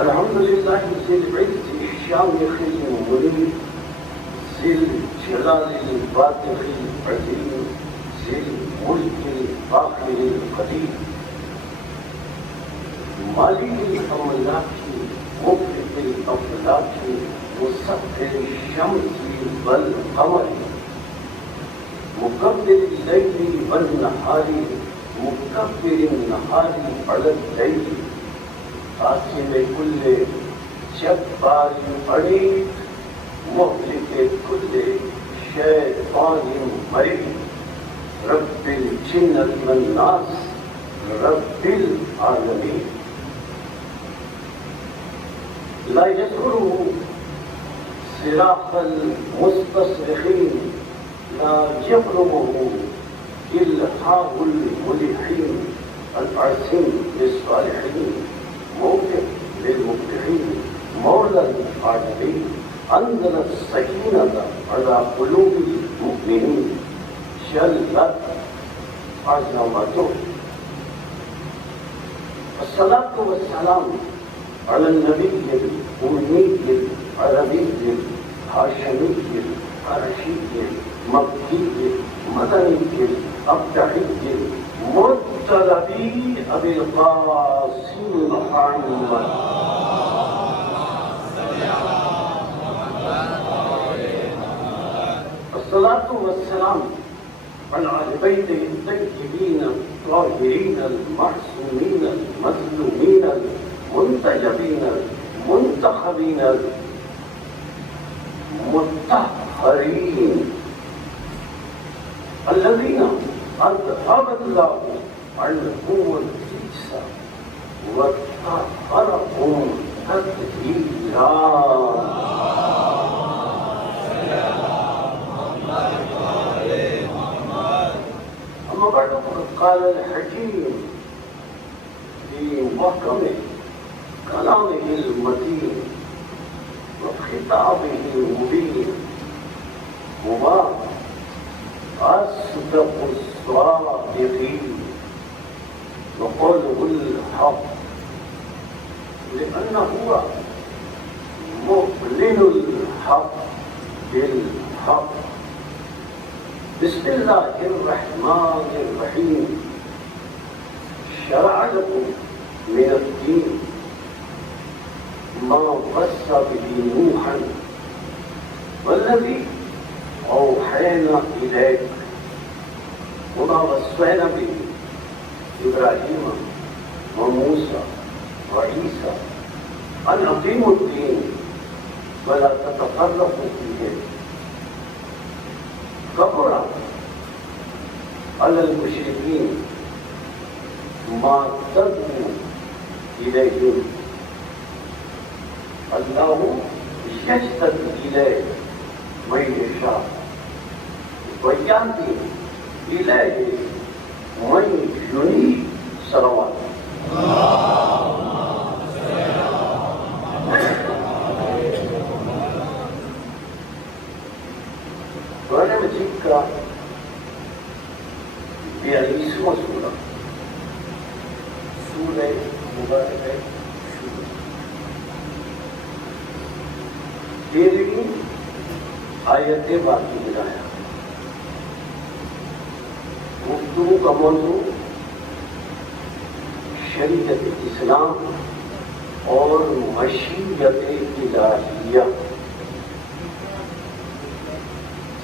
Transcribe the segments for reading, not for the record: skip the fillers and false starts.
الحمد لله ذي العز الشامخ المريد ذي الجلال الباطخ العظيم ذي الملك الفاخر القدير مالك الأملاك مفلك الأفلاك مسخر الشمس والقمر مكبر الليل والنهار مكبر النهار على الليل قاسم كل جبار عنيد مهلك كل شيطان مريد رب الجنة والناس رب العالمين لا يذكره صراخ المستصرخين لا يبلغه إلحاح الملحين العظيم للصالحين موقف للمفلحين مولى العالمين أنزل السكينة على قلوب المؤمنين شلت عظمته الصلاة والسلام على النبي الأمي العربي الهاشمي الحرشي المكي المدني الأبدعي المرتضى أبي القاسم محمد الصلاة والسلام على أهل بيته الطيبين الطاهرين المعصومين المظلومين المنتجبين المنتخبين المطهرين الذين أذهب الله عنهم الرجس وطهرهم تطهيرا أما بعد فقد قال الحكيم في محكم كلامه المتين وخطابه المبين وما أصدق الصادقين وقوله الحق لأنه هو مؤمن الحق بالحق بسم الله الرحمن الرحيم شرع لكم من الدين ما وصى به نوحا والذي أوحينا إليك وما وصينا به إبراهيم وموسى وعيسى أن أقيموا الدين ولا تتفرقوا فيه كبر على المشركين ما تدعو إليهم الله يجتب إليه من يشاء ويهدي إليه من ينيب صلوات قرآن مجید کا 42واں سورہ سورہ مبارکہ 13ویں آیت باقی بنایا گفتگو کا موضوع شریعت اسلام اور مشیت الہیہ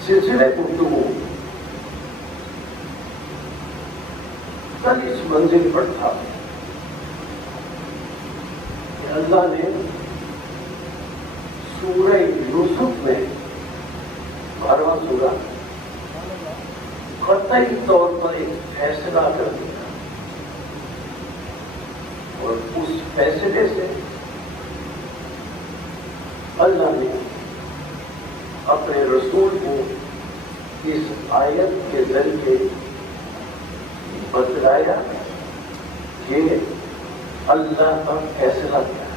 سلسلہ گفتگو کل اس منزل پر تھا کہ اللہ نے سورہ یوسف میں 12واں سورہ قطعی طور پر ایک فیصلہ کر دیا اور اس فیصلے سے اللہ نے اپنے رسول کو اس آیت کے ذریعے بتلایا کہ اللہ کا فیصلہ کیا ہے.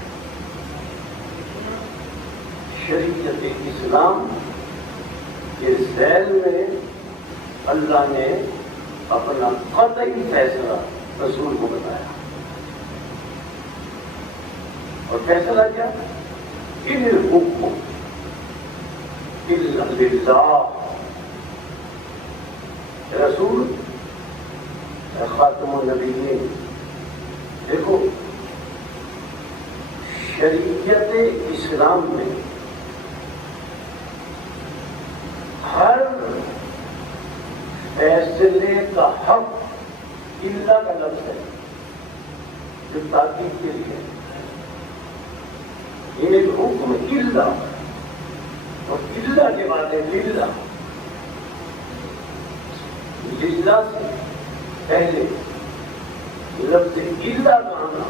شریعت اسلام کے ذیل میں اللہ نے اپنا قطعی فیصلہ رسول کو بتایا اور فیصلہ کیا؟ ان الحکم الا للہ، رسول خاتم النبیین. دیکھو شریعت اسلام میں ہر فیصلے کا حق الا کا لفظ ہے جو تاکید کے لیے یہ حکم الا، اور الا کے بعد ہے للہ. للہ سے پہلے لفظ الا کا آنا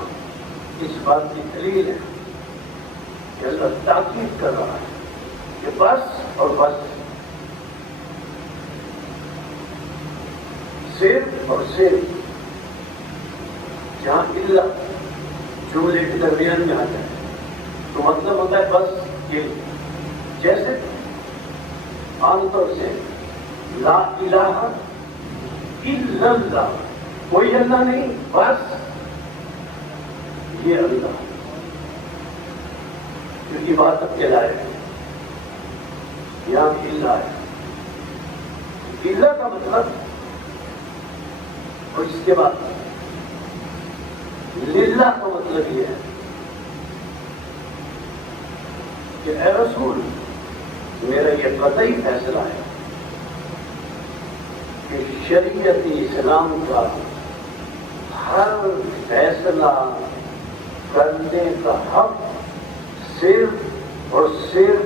اس بات کی دلیل ہے کہ اللہ تاکید کر رہا ہے کہ بس اور بس، صرف اور صرف. جہاں الا جملے کے درمیان میں آ جائے تو مطلب ہوتا ہے بس یہ. جیسے عام طور سے لا الہ الا اللہ، کوئی اللہ نہیں بس یہ اللہ، کیونکہ بات اب کے لائے یہاں الا ہے. الا کا مطلب، اور اس کے بعد للہ کا مطلب یہ ہے کہ اے رسول میرا یہ قطعی فیصلہ ہے کہ شریعت اسلام کا ہر فیصلہ کرنے کا حق صرف اور صرف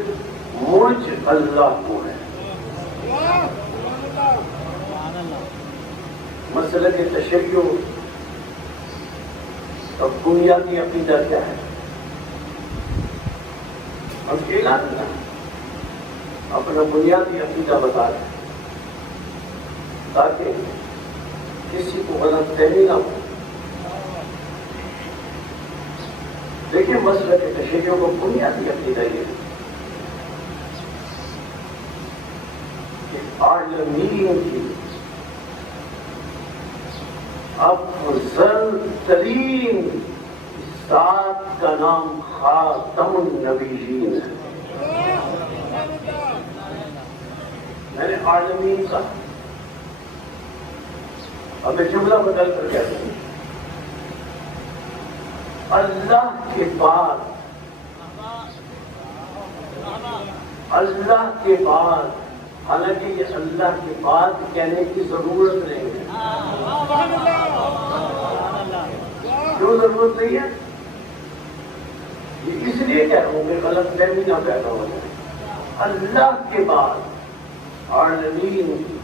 مجھ اللہ کو ہے. مسئلہ کے تشیع کا بنیادی عقیدہ کیا ہے؟ ہم اعلان کریں اپنا بنیادی عقیدہ بتا رہے ہیں تاکہ کسی کو غلط فہمی نہ ہو. دیکھیں مسئلہ کے تشیع کو بنیادی عقیدہ یہ ہے کہ عالمین کی افضل ترین ذات کا نام خاتم النبیین ہے. میں نے عالمین کہا، اب میں جملہ بدل کر کہتا ہوں اللہ کے بعد، اللہ کے بعد، حالانکہ یہ اللہ کے بعد کہنے کی ضرورت نہیں ہے. کیوں ضرورت نہیں ہے؟ یہ اس لیے کہہ رہا ہوں کہ غلط فہمی نہ پیدا ہو جائے. اللہ کے بعد عالمین کی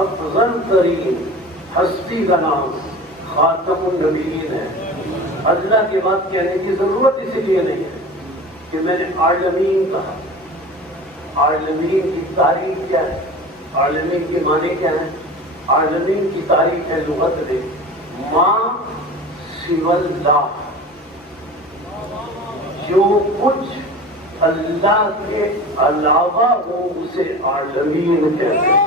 افضل ترین ہستی کا نام خاتم النبیین ہے. اللہ کے بعد کہنے کی ضرورت اس لیے نہیں ہے کہ میں نے عالمین کہا. عالمین کی تعریف کیا ہے؟ عالمین کے معنی کیا ہے؟ عالمین کی تعریف ہے لغت میں ما سوی اللہ، جو کچھ اللہ کے علاوہ ہو اسے عالمین کہتے ہیں.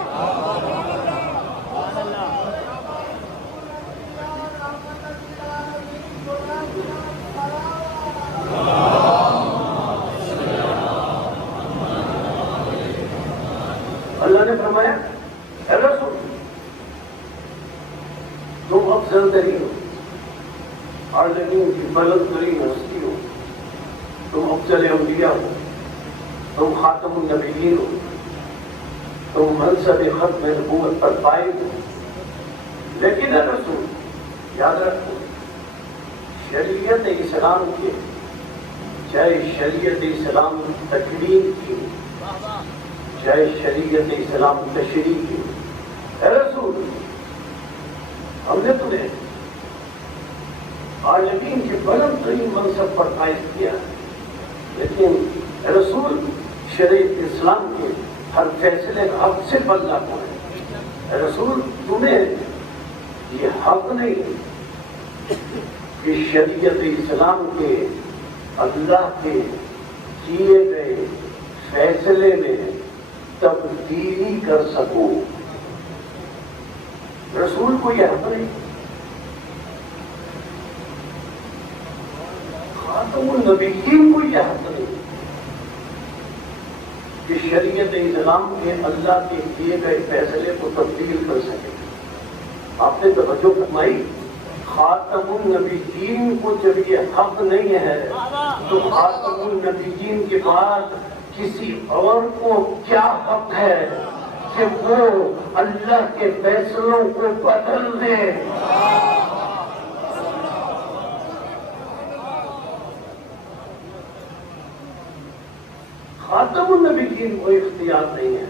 اللہ نے فرمایا اے رسول تم افضل ترین ہو، عالمین کی بلند ترین ہستی ہو، تم افضل انبیاء ہو، تم خاتم النبیین ہو، تم منصب ختم نبوت پر فائز ہو. لیکن اے رسول یاد رکھو شریعت اسلام کے، چاہے شریعت اسلام تکوین کی، چاہے شریعت اسلام تشریح کی، اے رسول ہم نے تمہیں عالمین کے بلند ترین منصب پر فائز کیا، لیکن اے رسول شریعت اسلام کے ہر فیصلے کا حق صرف اللہ کو ہے. اے رسول تمہیں یہ حق نہیں کہ شریعت اسلام کے اللہ کے کیے گئے فیصلے میں تبدیلی کر سکو. رسول کو یہ حق نہیں. خاتم النبیین کو یہ حق نہیں کہ شریعت اسلام کے اللہ کے دیے گئے فیصلے کو تبدیل کر سکے. آپ نے توجہ فرمائی, خاتم النبیین کو جب یہ حق نہیں ہے تو خاتم النبیین کے بعد کسی اور کو کیا حق ہے کہ وہ اللہ کے فیصلوں کو بدل دے؟ خاتم النبیین کو اختیار نہیں ہے.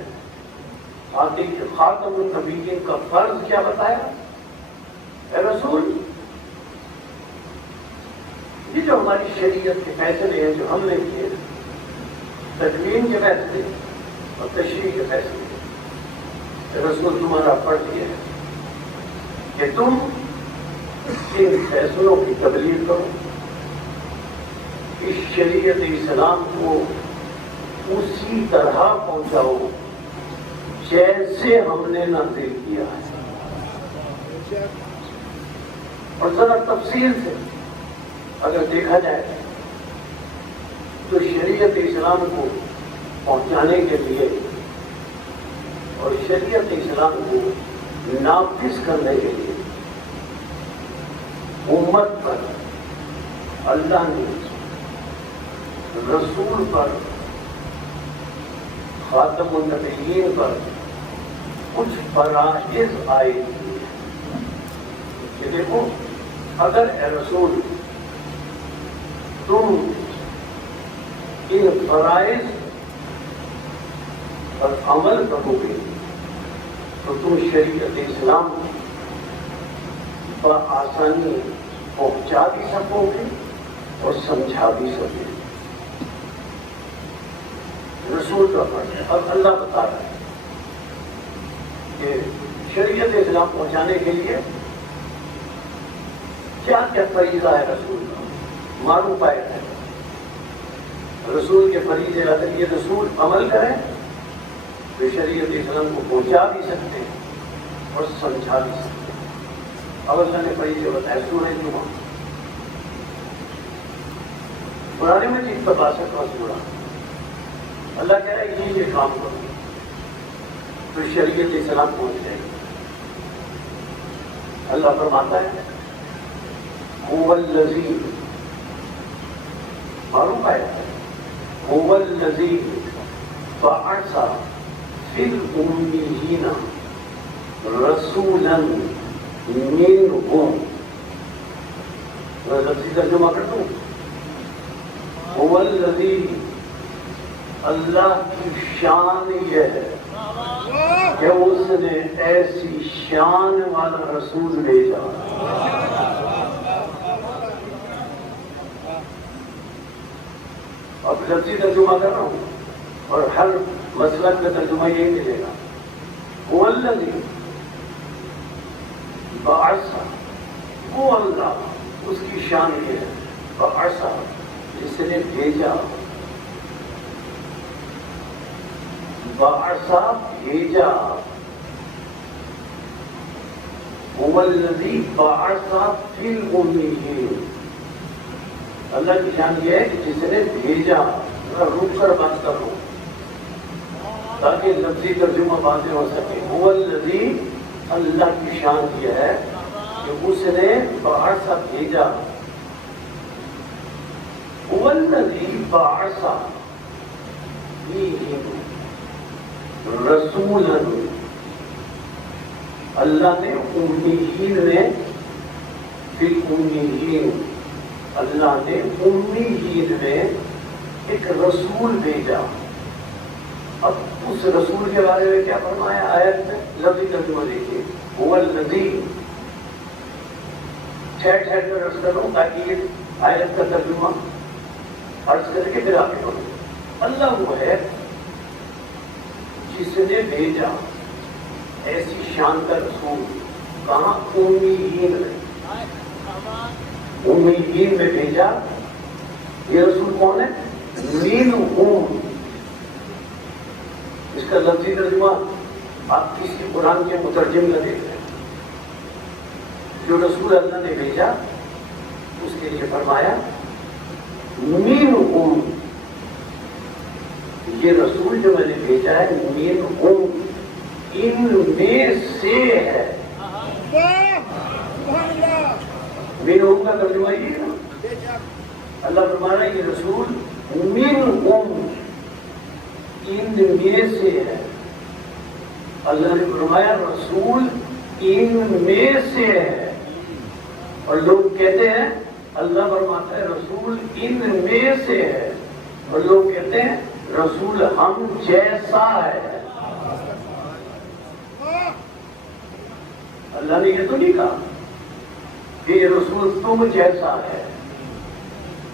خاتم النبیین کا فرض کیا بتایا؟ اے رسول, یہ جو ہماری شریعت کے فیصلے ہیں جو ہم نے کیے, تدوین کے فیصلے اور تشریح کے فیصلے, اے رسول تمہارا فرض یہ ہے کہ تم ان فیصلوں کی تبلیغ کرو, اس شریعت اسلام کو اسی طرح پہنچاؤ جیسے ہم نے نازل کیا ہے. اور ذرا تفصیل سے اگر دیکھا جائے تو شریعت اسلام کو پہنچانے کے لیے اور شریعت اسلام کو نافذ کرنے کے لیے امت پر اللہ نے رسول پر خاتم النبیین پر کچھ فرائض عائد کیے کہ دیکھو, اگر اے رسول تم ان فرائض پر عمل کرو گے تو تم شریعت اسلام بآسانی پہنچا بھی سکو گے اور سمجھا بھی سکو گے. رسول کا فرض ہے. اب اللہ بتا رہا ہے کہ شریعت اسلام پہنچانے کے لیے کیا کیا فریضہ ہے رسول کا, معلوم پایا ہے. رسول کے فریضے اگر یہ رسول عمل کریں تو شریعت اسلام کو پہنچا بھی سکتے ہیں اور سمجھا بھی سکتے ہیں. اب اللہ نے فریضے بتایا. سورہ جمعہ قرآن مجید کا 62واں سورہ. اللہ کہہ رہا ہے یہ کام کرو تو شریعت اسلام پہنچ جائے گی. اللہ فرماتا ہے هو الذی, معروف ہے, هو الذی بعث فی الامیین رسولا منہم. میں لفظی ترجمہ کرتا ہوں. هو الذی, اللہ کی شان یہ ہے کہ اس نے ایسی شان والا رسول بھیجا. اب لفظی ترجمہ کر رہا ہوں اور ہر مسلک کا ترجمہ یہی ملے گا. وہ الذی بعث, وہ اللہ, اس کی شان یہ ہے, بعث جس نے بھیجا, بعثا بھیجا, هو الذی بعث فی الامیین. اللہ کی شان یہ ہے کہ جس نے بھیجا. رک کر بات کر لو تاکہ لفظی ترجمہ واضح ہو سکے. هو الذی, اللہ کی شان یہ ہے کہ اس نے بعث بھیجا. هو الذی بعث فیہم رسولا, اللہ نے امیین میں, فی الامیین, اللہ نے امیین میں ایک رسول بھیجا. اب اس رسول کے بارے میں کیا فرمایا آیت میں؟ لفظی ترجمہ دیکھیے. هو الذی, ٹھہر ٹھہر کر عرض کروں تاکہ یہ آیت کا ترجمہ عرض کر کے پھر آگے بڑھوں. اللہ وہ ہے جس نے بھیجا ایسی شان کا رسول. کہاں؟ امیین میں, امیین میں بھیجا. یہ رسول کون ہے؟ منہم. اس کا لفظی ترجمہ آپ کسی قرآن کے مترجم کا دیکھ رہے ہیں. جو رسول اللہ نے بھیجا اس کے لیے فرمایا منہم، یہ رسول جو میں نے بھیجا ہے منہم، ان میں سے ہے. منہم کا ترجمہ یہ ہے نا، اللہ فرما رہا ہے یہ رسول منہم، ان میں سے ہے. اللہ نے فرمایا رسول ان میں سے ہے، اور لوگ کہتے ہیں اللہ فرماتا ہے رسول ان میں سے ہے، اور لوگ کہتے ہیں رسول ہم جیسا ہے. اللہ نے یہ تو نہیں کہا کہ یہ رسول تم جیسا ہے،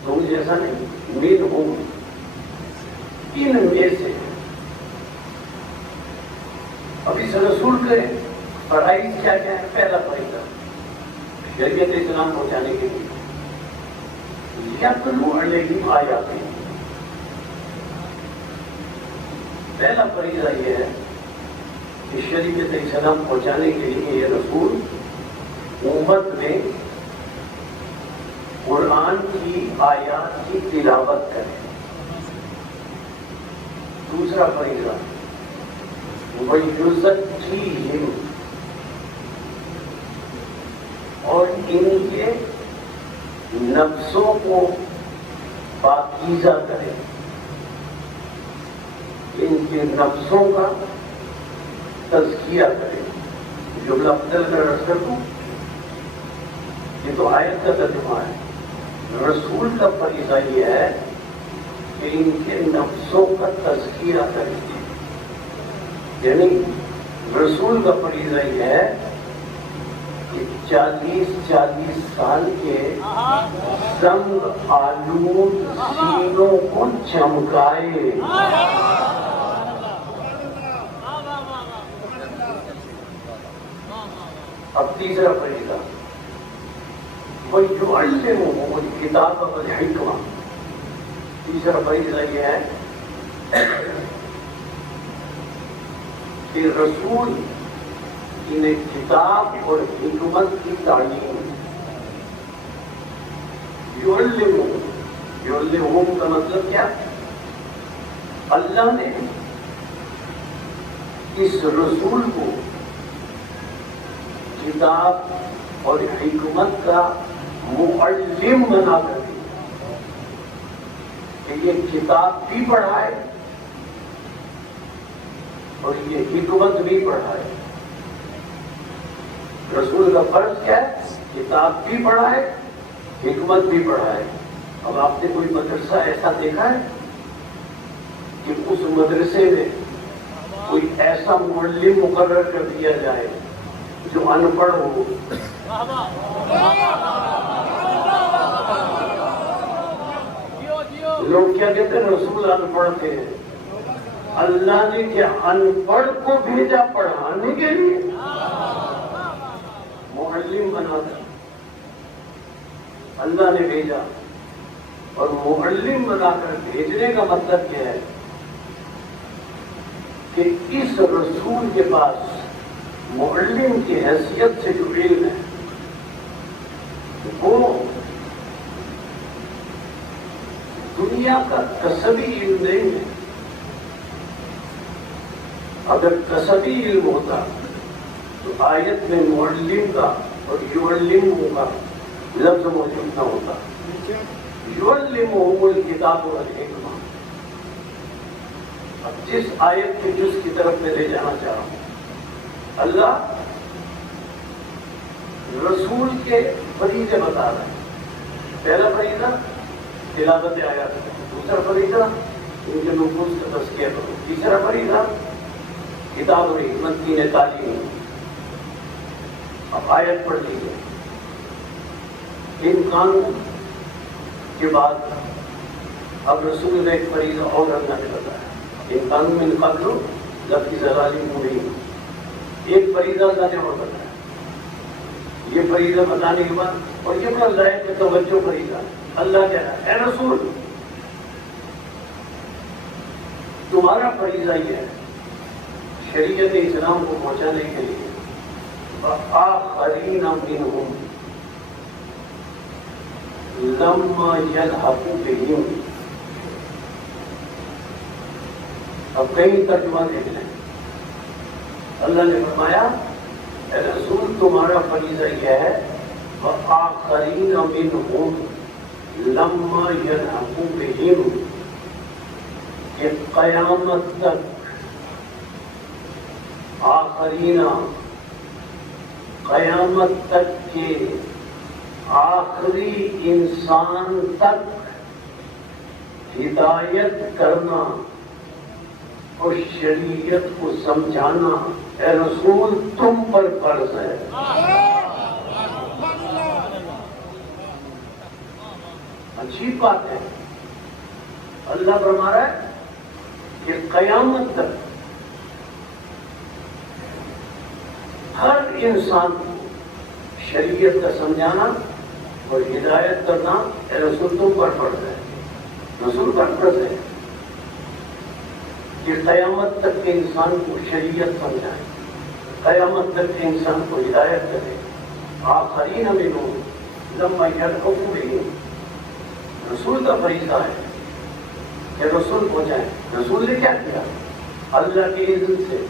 تم جیسا نہیں، منہم، ان میں سے. اب اس رسول کے فرائض کیا کیا ہے؟ پہلا فریضہ شریعت اسلام پہنچانے کے لیے یتلو علیہم آیاتہ. پہلا فریضہ یہ ہے کہ شریعت اسلام پہنچانے کے لیے یہ رسول امت میں قرآن کی آیات کی تلاوت کرے. دوسرا فریضہ وَيُزَكِّيهِمْ، اور ان کے نفسوں کو پاکیزہ کرے، ان کے نفسوں کا تزکیہ کرے. جملہ بدل کر رکھ کر دوں، یہ تو آیت کا ترجمہ ہے. رسول کا فریضہ یہ ہے کہ ان کے نفسوں کا تزکیہ کرے. یعنی رسول کا فریضہ یہ ہے کہ 40 سال کے سنگ آلود سینوں کو چمکائے. اب تیسرا فریضہ وَيُعَلِّمُهُمُ الْكِتَابَ وَالْحِکْمَةَ. تیسرا فریضہ یہ ہے کہ رسول انہیں کتاب اور حکمت کی تعلیم. یعلمہم کا مطلب کیا؟ اللہ نے اس رسول کو کتاب اور حکمت کا معلم بنا کر دیا کہ یہ کتاب بھی پڑھائے اور یہ حکمت بھی پڑھائے. رسول کا فرض کیا ہے؟ کتاب بھی پڑھائے، حکمت بھی پڑھائے. اب آپ نے کوئی مدرسہ ایسا دیکھا ہے کہ اس مدرسے میں کوئی ایسا معلم مقرر کر دیا جائے جو ان پڑھ ہو؟ لوگ کیا کہتے ہیں رسول ان پڑھ تھے. اللہ نے کیا ان پڑھ کو بھیجا پڑھانے کے لیے؟ معلم بنا کر اللہ نے بھیجا. اور معلم بنا کر بھیجنے کا مطلب کیا ہے کہ اس رسول کے پاس معلم کی حیثیت سے جو علم ہے وہ دنیا کا کسبی علم نہیں ہے. اگر کسبی علم ہوتا تو آیت میں معلم کا اور یعلمہ کا لفظ موجود نہ ہوتا. یعلمہم الکتاب والحکمہ. اب جس آیت کے جز کی طرف میں لے جانا چاہ رہا ہوں، اللہ رسول کے فریضے بتا رہے ہیں. پہلا فریضہ تلاوت آیات، دوسرا فریضہ ان کے نفوس کا تزکیہ کرو، تیسرا فریضہ کتاب اور حکمت کی تعلیم. اب آیت پڑھ لیجیے. ان قانون کے بعد اب رسول نے ایک فریضہ اور اللہ نے بتایا. ان قانون میں نکال لو لفظ زلالی پوری. ایک فریضہ اللہ نے اور بتایا. یہ فریضہ بتانے کے بعد اور یہ اللہ ہے کہ توجہ فریضہ اللہ کہہ رہا ہے اے رسول تمہارا فریضہ یہ ہے شریعت اسلام کو پہنچانے کے لیے وآخرین منہم لما یلحقوا بہم. اب کئی ترجمہ دیکھ لیں. اللہ نے فرمایا اے رسول تمہارا فریضہ یہ ہے وآخرین منہم لما یلحقوا بہم کہ قیامت تک آخرین قیامت تک کے آخری انسان تک ہدایت کرنا اور شریعت کو سمجھانا اے رسول تم پر فرض ہے. اچھی بات ہے. اللہ فرما رہا ہے کہ قیامت تک ہر انسان کو شریعت کا سمجھانا اور ہدایت کرنا اے رسول تم پر فرض ہے. رسول پر فرض ہے کہ قیامت تک کے انسان کو شریعت سمجھائے, قیامت تک کے انسان کو ہدایت کرے. آخرین منہم لما یلحقوا بہم, رسول کا فریضہ ہے کہ رسول پہنچائے. رسول نے کیا کیا؟ اللہ کے اذن سے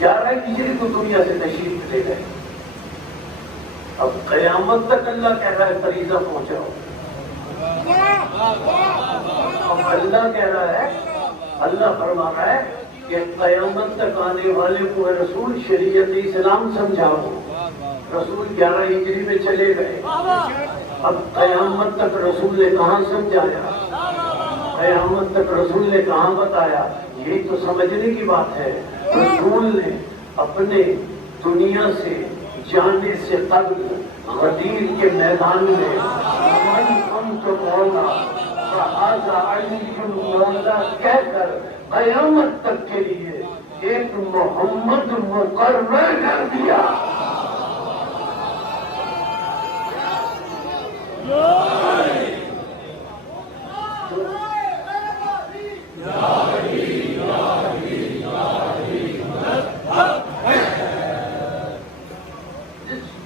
11 ہجری کو دنیا سے تشریف لے گئے. اب قیامت تک اللہ کہہ رہا ہے فریضہ پہنچاؤ. اب اللہ کہہ رہا ہے, اللہ فرما رہا ہے کہ قیامت تک آنے والے کو رسول شریعت اسلام سمجھاؤ. رسول 11 ہجری میں چلے گئے. اب قیامت تک رسول نے کہاں سمجھایا, قیامت تک رسول نے کہاں بتایا؟ یہی تو سمجھنے کی بات ہے. رسول نے اپنے دنیا سے جانے سے قبل غدیر کے میدان میں من کنت مولا فہذا علی مولا کہہ کر قیامت تک کے لیے ایک محمد مقرر کر دیا.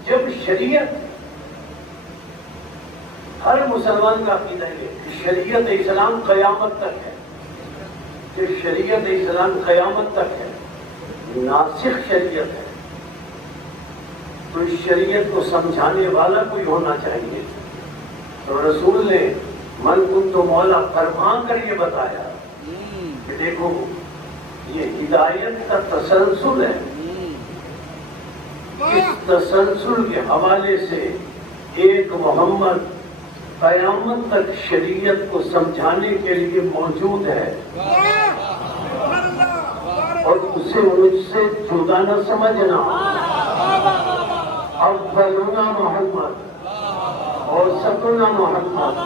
جب شریعت, ہر مسلمان کا عقیدہ ہے کہ شریعت اسلام قیامت تک ہے, کہ شریعت اسلام قیامت تک ہے, ناسخ شریعت ہے, تو اس شریعت کو سمجھانے والا کوئی ہونا چاہیے. تو رسول نے من کنت مولا فرما کر یہ بتایا کہ دیکھو یہ ہدایت کا تسلسل ہے. اس تسلسل کے حوالے سے ایک محمد قیامت تک شریعت کو سمجھانے کے لیے موجود ہے, اور اسے مجھ سے جدا نہ سمجھنا. اولنا محمد, اوسطنا محمد,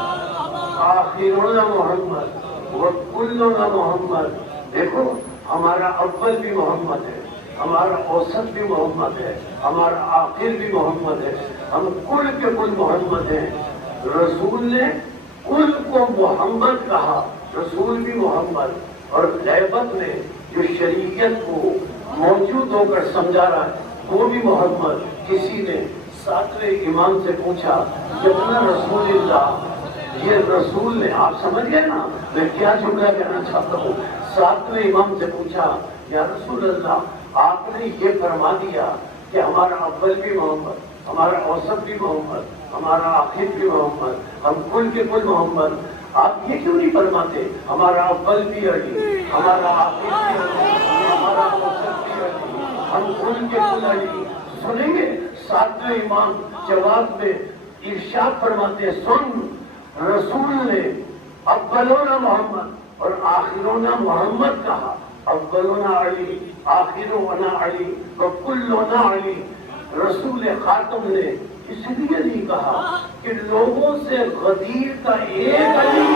آخرنا محمد, وکلنا محمد. دیکھو ہمارا اول بھی محمد ہے, ہمارا اوسط بھی محمد ہے, ہمارا آخر بھی محمد ہے, ہم کل کے کل محمد ہیں. رسول نے کل کو محمد کہا, رسول بھی محمد. اور غیبت میں جو شریعت کو موجود ہو کر سمجھا رہا ہے وہ بھی محمد. کسی نے 7ویں امام سے پوچھا جتنا رسول اللہ, یہ رسول نے, آپ سمجھ گئے نا میں کیا جملہ کہنا چاہتا ہوں. 7ویں امام سے پوچھا یا رسول اللہ آپ نے یہ فرما دیا کہ ہمارا اول بھی محمد, ہمارا اوسط بھی محمد, ہمارا آخر بھی محمد, ہم کل کے کل محمد. آپ یہ کیوں نہیں فرماتے ہمارا اول بھی علی, ہمارا آخر بھی علی, ہمارا اوسط بھی علی, ہم کل کے کل علی. سنیں گے 7ویں امام جواب میں ارشاد فرماتے ہیں, سن رسول نے اولنا محمد اور آخرنا محمد کہا. اولنا علی, آخرنا علی, وکلنا علی. رسول خاتم نے اس لیے نہیں کہا کہ لوگوں سے غدیر کا ایک علی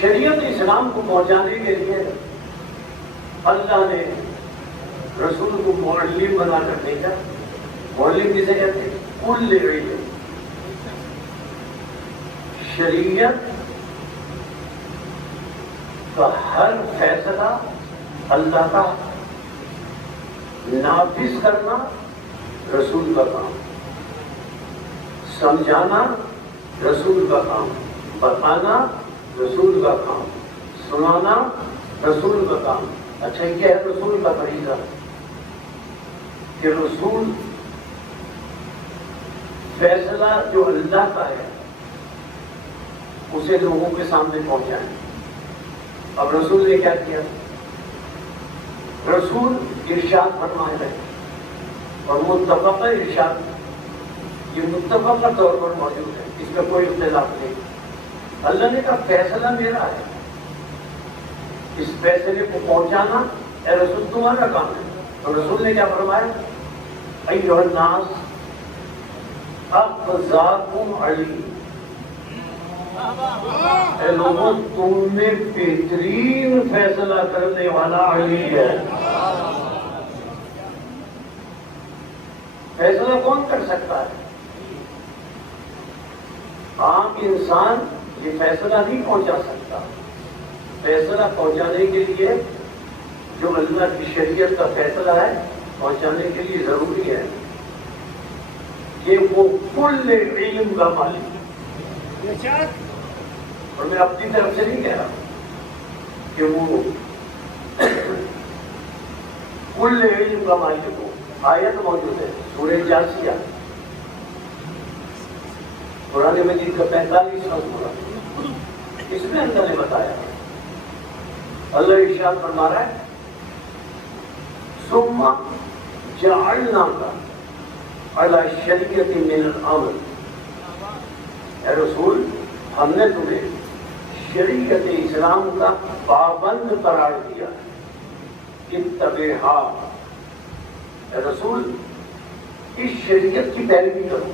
شریعت اسلام کو پہنچانے کے لیے اللہ نے رسول کو معلم بنا کر بھیجا. معلم کسے کہتے ہیں؟ کل علم. شریعت کا ہر فیصلہ اللہ کا نافذ کرنا رسول کا کام، سمجھانا رسول کا کام، بتانا رسول کا کام، سنانا رسول کا کام. اچھا یہ ہے رسول کا طریقہ کہ رسول فیصلہ جو اللہ کا ہے اسے لوگوں کے سامنے پہنچائیں. اب رسول نے کیا کیا؟ رسول ارشاد فرمائے رہے اور متفقہ ارشاد، یہ متفقہ طور پر موجود ہے، اس میں کوئی اختلاف نہیں. اللہ نے کہا فیصلہ میرا ہے، اس فیصلے کو پہنچانا اے رسول تمہارا کام ہے. تو رسول نے کیا فرمایا؟ ایھا الناس افضاکم علی، اے لوگوں تم میں بہترین فیصلہ کرنے والا علی ہے. فیصلہ کون کر سکتا ہے؟ عام انسان یہ فیصلہ نہیں پہنچا سکتا. فیصلہ پہنچانے کے لیے جو اللہ کی شریعت کا فیصلہ ہے پہنچانے کے لیے ضروری ہے کہ وہ کل علم کا مالک. اور میں اپنی طرف سے نہیں کہہ رہا کہ وہ کل علم کا مالک ہو. آیت موجود ہے سورہ جاسیہ قرآن مجید کا 45واں سورہ، اس میں اللہ نے بتایا، اللہ ارشاد فرما رہا ہے ثم جعلناک علی شریعۃ من الامر، اے رسول ہم نے تمہیں شریعت اسلام کا پابند قرار دیا. اتبعھا، اے رسول اس شریعت کی پیروی کرو.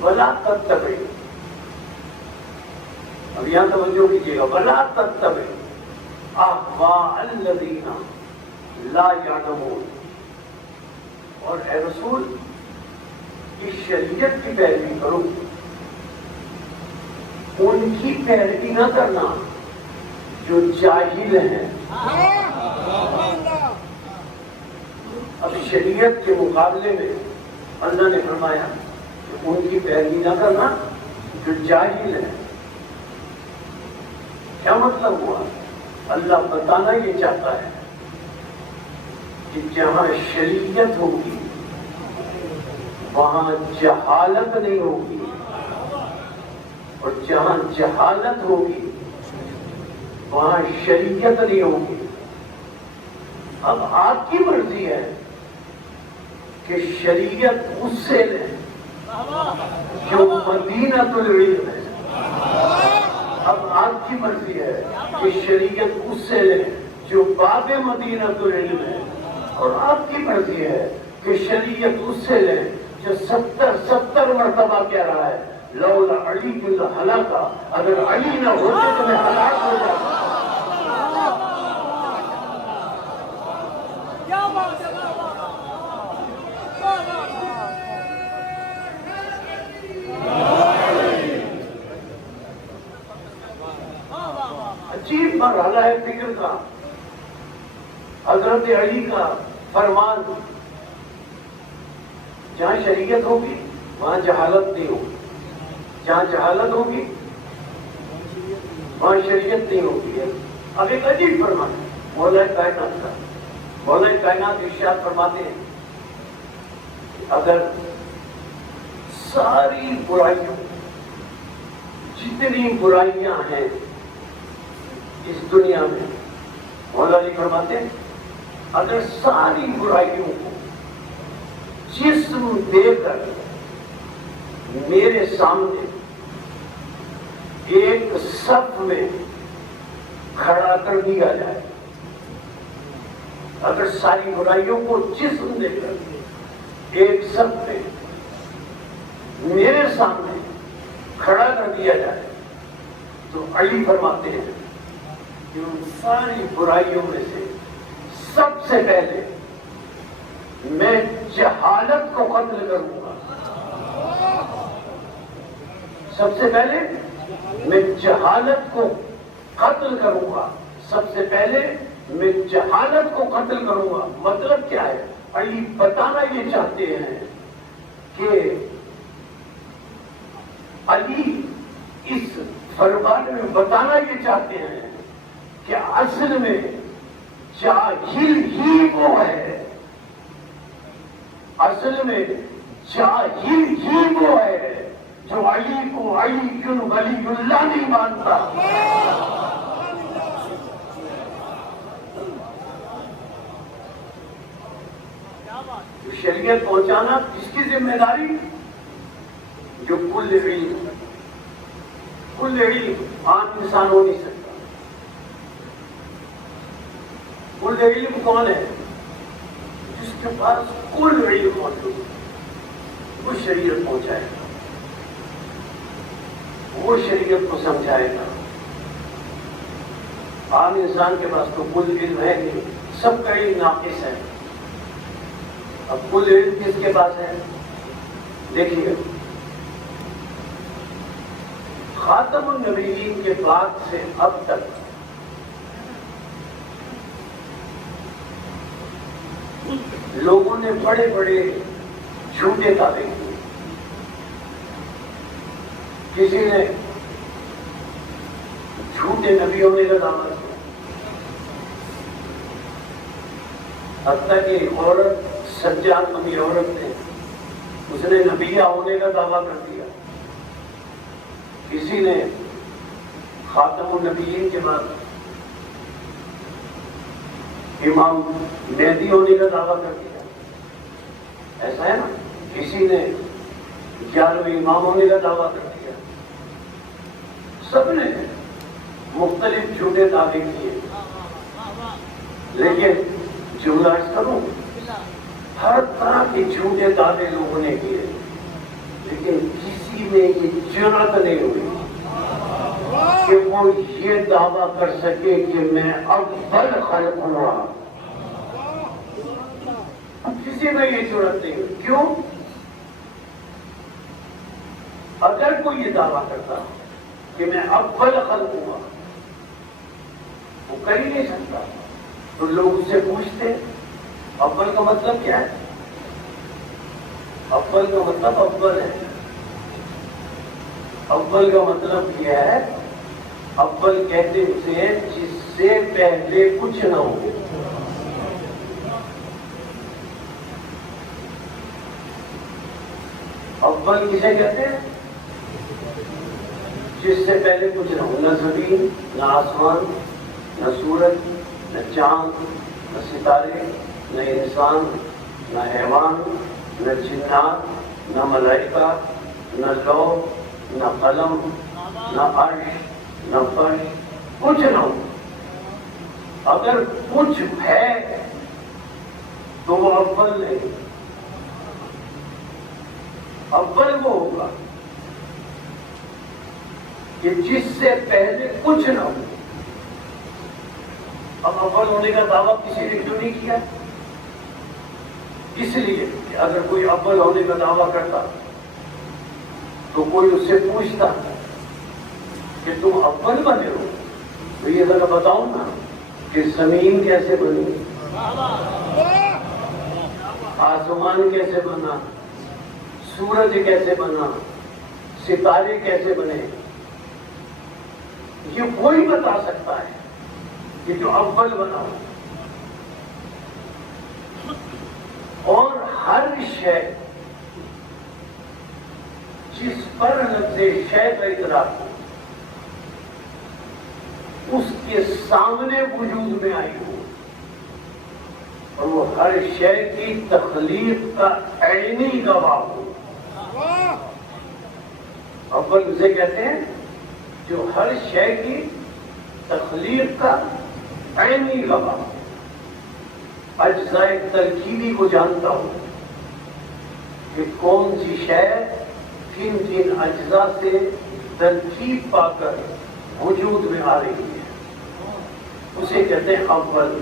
ولا تتبع، اب یہاں توجہ کیجیے گا، ولا تتبع اہواء الذین لا یعلمون، اور اے رسول اس شریعت کی پیروی کرو، ان کی پیروی نہ کرنا جو جاہل ہیں. اب شریعت کے مقابلے میں اللہ نے فرمایا کہ ان کی پیروی نہ کرنا جو جاہل ہیں. کیا مطلب ہوا؟ اللہ بتانا یہ چاہتا ہے کہ جہاں شریعت ہوگی وہاں جہالت نہیں ہوگی، اور جہاں جہالت ہوگی وہاں شریعت نہیں ہوگی. اب آپ کی مرضی ہے کہ شریعت اس سے لیں جو مدینۃ العلم ہے. اب آپ کی مرضی ہے کہ شریعت اس سے لیں جو باب مدینۃ العلم ہے، اور آپ کی مرضی ہے کہ شریعت اس سے لیں جو 70 مرتبہ کہہ رہا ہے لولا علی الہلاک، اگر علی نہ ہوتے تو میں ہلاک ہو جاتا. عجیب مرحلہ ہے فکر کا. حضرت علی کا فرمان، جہاں شریعت ہوگی وہاں جہالت نہیں ہوگی، جہاں جہالت ہوگی وہاں شریعت نہیں ہوگی. اب ایک عجیب فرمان ہے مولا کائنات کا. مولا کائنات ارشاد فرماتے ہیں اگر ساری برائیوں، جتنی برائیاں ہیں اس دنیا میں، مولا علی فرماتے ہیں اگر ساری برائیوں کو جسم دے کر میرے سامنے ایک صف میں کھڑا کر دیا جائے، اگر ساری برائیوں کو جسم دے کر ایک صف میں میرے سامنے کھڑا کر دیا جائے تو علی فرماتے ہیں کہ ان ساری برائیوں میں سے سب سے پہلے میں جہالت کو قتل کروں گا. سب سے پہلے میں جہالت کو قتل کروں گا. سب سے پہلے میں جہالت کو قتل کروں گا. مطلب کیا ہے؟ علی بتانا یہ چاہتے ہیں کہ علی اس فرمان میں بتانا یہ چاہتے ہیں کہ اصل میں جاہل ہی وہ ہے. اصل میں جاہل ہی وہ ہے جو علی کو علی کن ولی اللہ نہیں مانتا. شریعت پہنچانا کس کی ذمہ داری؟ جو کل علم عام انسان ہو نہیں سکتا. کل علم کون ہے؟ جس کے پاس کل علم موجود ہے وہ شریعت پہنچائے گا, وہ شریعت کو سمجھائے گا. عام انسان کے پاس تو کل علم ہے نہیں, سب کا علم ناقص ہے. اب کل علم کس کے پاس ہے؟ دیکھیے, خاتم النبیین کے بعد سے اب تک لوگوں نے بڑے بڑے جھوٹے دعوے کیے. کسی نے جھوٹے نبی ہونے کا دعویٰ کیا, حتیٰ کہ ایک عورت سجاد نامی عورت نے, اس نے نبیہ ہونے کا دعویٰ کر دیا. کسی نے خاتم النبیین کے بعد امام مہدی ہونے کا دعویٰ کر دیا. ایسا ہے نا. کسی نے 11ویں امام ہونے کا دعویٰ کر دیا. سب نے مختلف جھوٹے دعوے کیے. لیکن جملہ عرض کروں, ہر طرح کے جھوٹے دعوے لوگوں نے کیے, لیکن کسی نے یہ جرأت نہیں ہوئی کہ وہ یہ دعویٰ کر سکے کہ میں اول خلق ہوا. کسی میں یہ جرأت نہیں ہوئی. کیوں؟ اگر کوئی یہ دعویٰ کرتا کہ میں اول خلق ہوا, وہ کر ہی نہیں سکتا. تو لوگ اس سے پوچھتے اول کا مطلب کیا ہے؟ اول کا مطلب اول ہے. اول کا مطلب یہ ہے, اول کہتے اسے ہیں جس سے پہلے کچھ نہ ہو. اول کسے کہتے ہیں؟ جس سے پہلے کچھ نہ ہو. نہ زمین, نہ آسمان, نہ سورج, نہ چاند, نہ ستارے, نہ انسان, نہ حیوان, نہ جنات, نہ ملائکہ, نہ لوح, نہ قلم, نہ عرش, نہ فرش, کچھ نہ ہو. اگر کچھ ہے تو وہ اول نہیں. اول وہ ہوگا کہ جس سے پہلے کچھ نہ ہو. اب اول ہونے کا دعویٰ کسی نے کیوں نہیں کیا؟ اس لیے کہ اگر کوئی اول ہونے کا دعویٰ کرتا تو کوئی اس سے پوچھتا کہ تم اول بنے ہو, تو یہ ذرا بتاؤ نا کہ زمین کیسے بنی, آسمان کیسے بنا, سورج کیسے بنا, ستارے کیسے بنے. یہ کوئی بتا سکتا ہے کہ جو اول بنا ہو. اور ہر شے جس پر لفظ شے کا اطلاق ہو اس کے سامنے وجود میں آئی ہو, اور وہ ہر شے کی تخلیق کا عینی گواہ ہو. اول اسے کہتے ہیں جو ہر شے کی تخلیق کا عینی گواہ ہو. اجزاء ترکیبی کو جانتا ہوں کہ کون سی شے کن کن اجزاء سے ترکیب پا کر وجود میں آ رہی ہے، اسے کہتے ہیں اول۔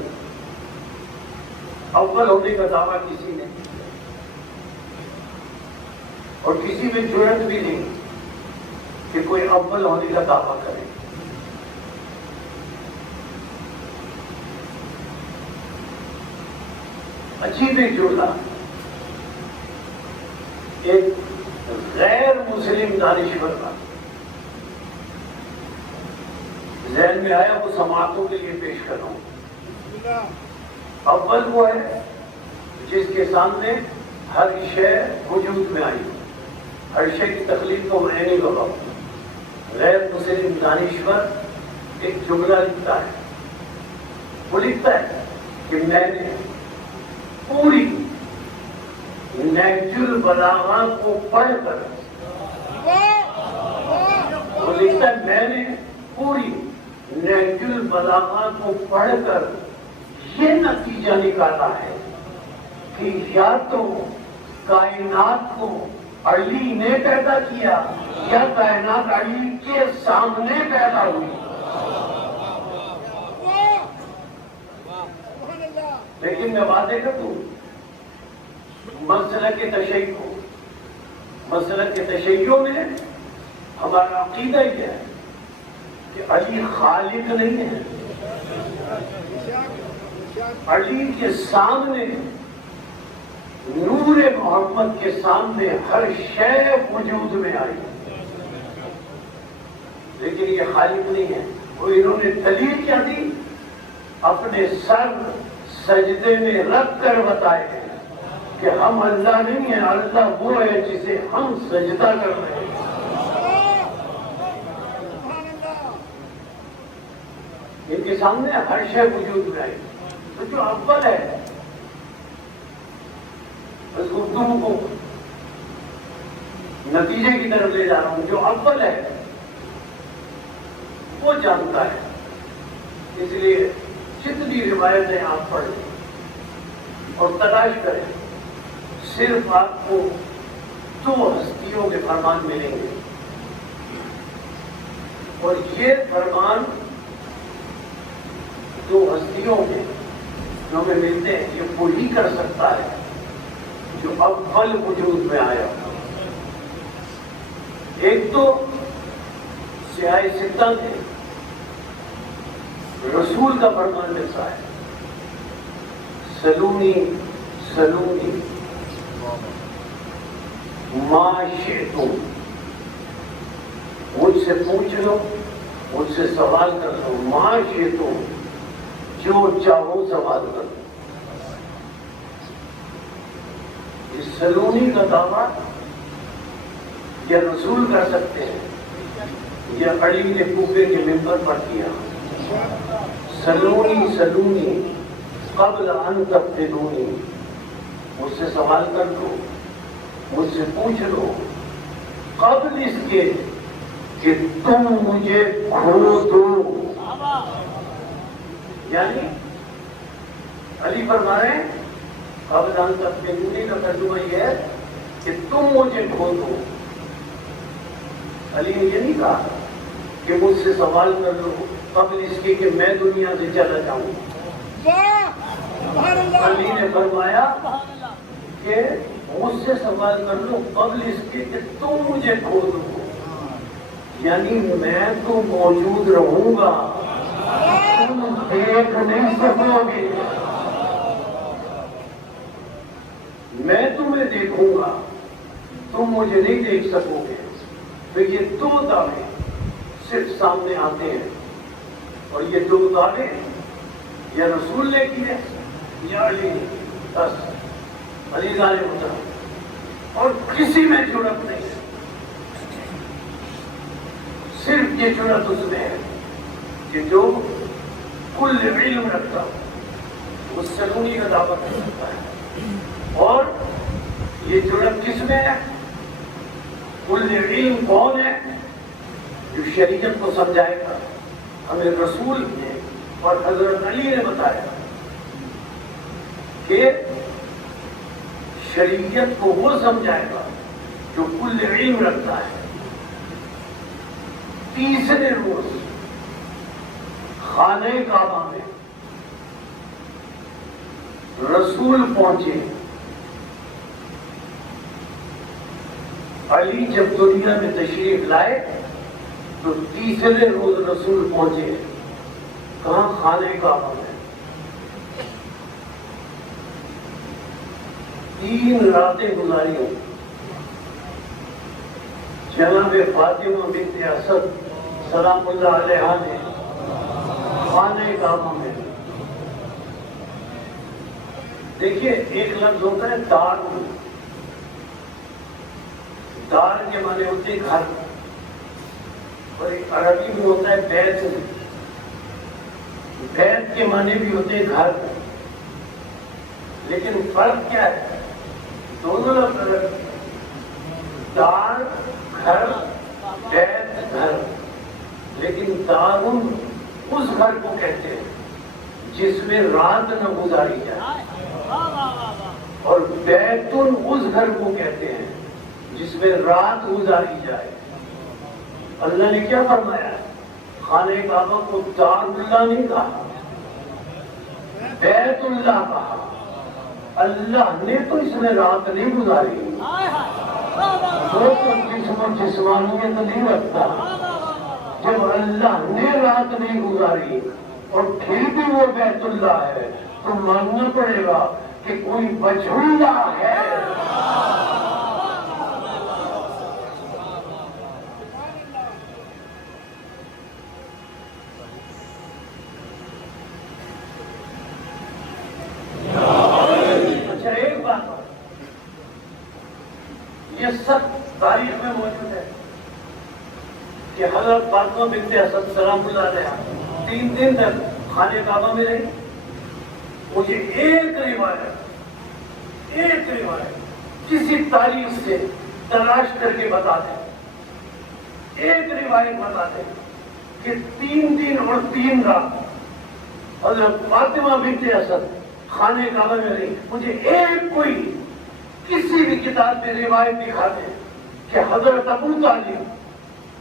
اول ہونے کا دعویٰ کسی نے اور کسی میں جرأت بھی نہیں کہ کوئی اول ہونے کا دعویٰ کرے۔ عجیب ایک جملہ ایک غیر مسلم دانشور کا ذہن میں آیا، وہ سماعتوں کے لیے پیش کر رہا ہوں۔ اول وہ ہے جس کے سامنے ہر شے وجود میں آئی، ہر شے کی تخلیق کو میں نہیں لگا۔ غیر مسلم دانشور ایک جملہ لکھتا ہے، وہ لکھتا ہے کہ میں نے پوری نہج البلاغہ کو پڑھ کر، وہ لکھتا ہے میں نے پوری نہج البلاغہ کو پڑھ کر یہ نتیجہ نکالا ہے کہ یا تو کائنات کو علی نے پیدا کیا یا کائنات علی کے سامنے پیدا ہوئی۔ لیکن میں وعدے کر دوں، مسلک تشیع میں ہمارا عقیدہ یہ ہے کہ علی خالق نہیں ہے، علی کے سامنے، نور محمد کے سامنے ہر شے وجود میں آئی، لیکن یہ خالق نہیں ہے۔ وہ انہوں نے دلیل کیا دی؟ اپنے سر سجدے میں رکھ کر بتائے ہیں کہ ہم اللہ نہیں ہیں، اللہ وہ ہے جسے ہم سجدہ کر رہے ہیں۔ ان کے سامنے ہر شے وجود میں آئی۔ تو جو اول ہے، بس گفتگو کو نتیجے کی طرف لے جا رہا ہوں، جو اول ہے وہ جانتا ہے۔ اس لیے جتنی روایتیں آپ پڑھیں اور تلاش کریں، صرف آپ کو دو ہستیوں کے فرمان ملیں گے، اور یہ فرمان دو ہستیوں میں جو ہمیں ملتے ہیں، یہ وہی کر سکتا ہے جو اول وجود میں آیا۔ ایک تو سیاہ ستہ تھے، رسول کا فرمان ملتا ہے، سلونی سلونی ما شئتم، مجھ سے پوچھ لو، مجھ سے سوال کر لو، ما شئتم، جو چاہو سوال کر لو۔ اس سلونی کا دعویٰ یہ رسول کر سکتے ہیں، یہ علی نے کوفے کے ممبر پر کیا، سلونی سلونی قبل ان تفتنونی، مجھ سے سوال کر لو، مجھ سے پوچھ لو قبل اس کے کہ تم مجھے کھو دو۔ یعنی علی فرما رہے ہیں قبل ان تفتنونی کا ترجمہ یہ ہے کہ تم مجھے کھو دو۔ علی نے یہ نہیں کہا کہ مجھ سے سوال کر لو قبل اس کے کہ میں دنیا سے چلا جاؤں۔ علی نے فرمایا کہ مجھ سے سوال کر لو قبل اس کے کہ تم مجھے کھو دو، یعنی میں تو موجود رہوں گا، تم دیکھ نہیں سکو گے، میں تمہیں دیکھوں گا، تم مجھے نہیں دیکھ سکو گے۔ تو یہ دو دعوے صرف سامنے آتے ہیں، اور یہ دو دعوے یا رسول نے کیے یا علی نے، بس علی ذالے مطلب، اور کسی میں جرأت نہیں ہے، صرف یہ جرأت اس میں ہے کہ جو کل علم رکھتا ہو وہ سلونی کا دعویٰ کر سکتا ہے۔ اور یہ جرأت کس میں ہے؟ کل علم کون ہے؟ جو شریعت کو سمجھائے گا، ہمیں رسول نے اور حضرت علی نے بتایا کہ شریعت کو وہ سمجھائے گا جو کل علم رکھتا ہے۔ تیسرے روز خانہ کعبہ میں رسول پہنچے. علی جب دنیا میں تشریف لائے تو تیسرے روز رسول پہنچے. کہاں؟ خانہ کعبہ میں. 3 راتیں گزاری ہوں. جناب فاطمہ بنت اسد سلام اللہ علیہا نے خانہ کعبہ میں. دیکھیے ایک لفظ ہوتا ہے دار. دار کے معنی ہوتے ہیں گھر، اور ایک عربی میں ہوتا ہے بیت. بیت کے معنی بھی ہوتے ہیں گھر. لیکن فرق کیا ہے؟ دونوں لفظ دار گھر، بیت گھر. لیکن دارن اس گھر کو کہتے ہیں جس میں رات نہ گزاری جائے، اور بیتن اس گھر کو کہتے ہیں جس میں رات گزاری جائے. اللہ نے کیا فرمایا؟ خانہ کعبہ کو دار اللہ نہیں کہا، بیت اللہ کہا. اللہ نے تو اس میں رات نہیں گزاری. وہ تو جسمانیت نہیں رکھتا. جب اللہ نے رات نہیں گزاری اور پھر بھی وہ بیت اللہ ہے تو ماننا پڑے گا کہ کوئی وجہ اللہ ہے. اچھا ایک بات یہ سب تاریخ میں موجود ہے کہ حضرت فاطمہ بنت اسد سلام اللہ علیہا 3 دن تک خانہ کعبہ میں رہی. مجھے ایک روایت کسی تاریخ سے تلاش کر کے بتا دیں، ایک روایت بتا دیں کہ 3 دن اور 3 رات حضرت فاطمہ بنت اسد خانہ کعبہ میں رہی. مجھے ایک کوئی کسی بھی کتاب میں روایت دکھا دیں کہ حضرت ابو طالب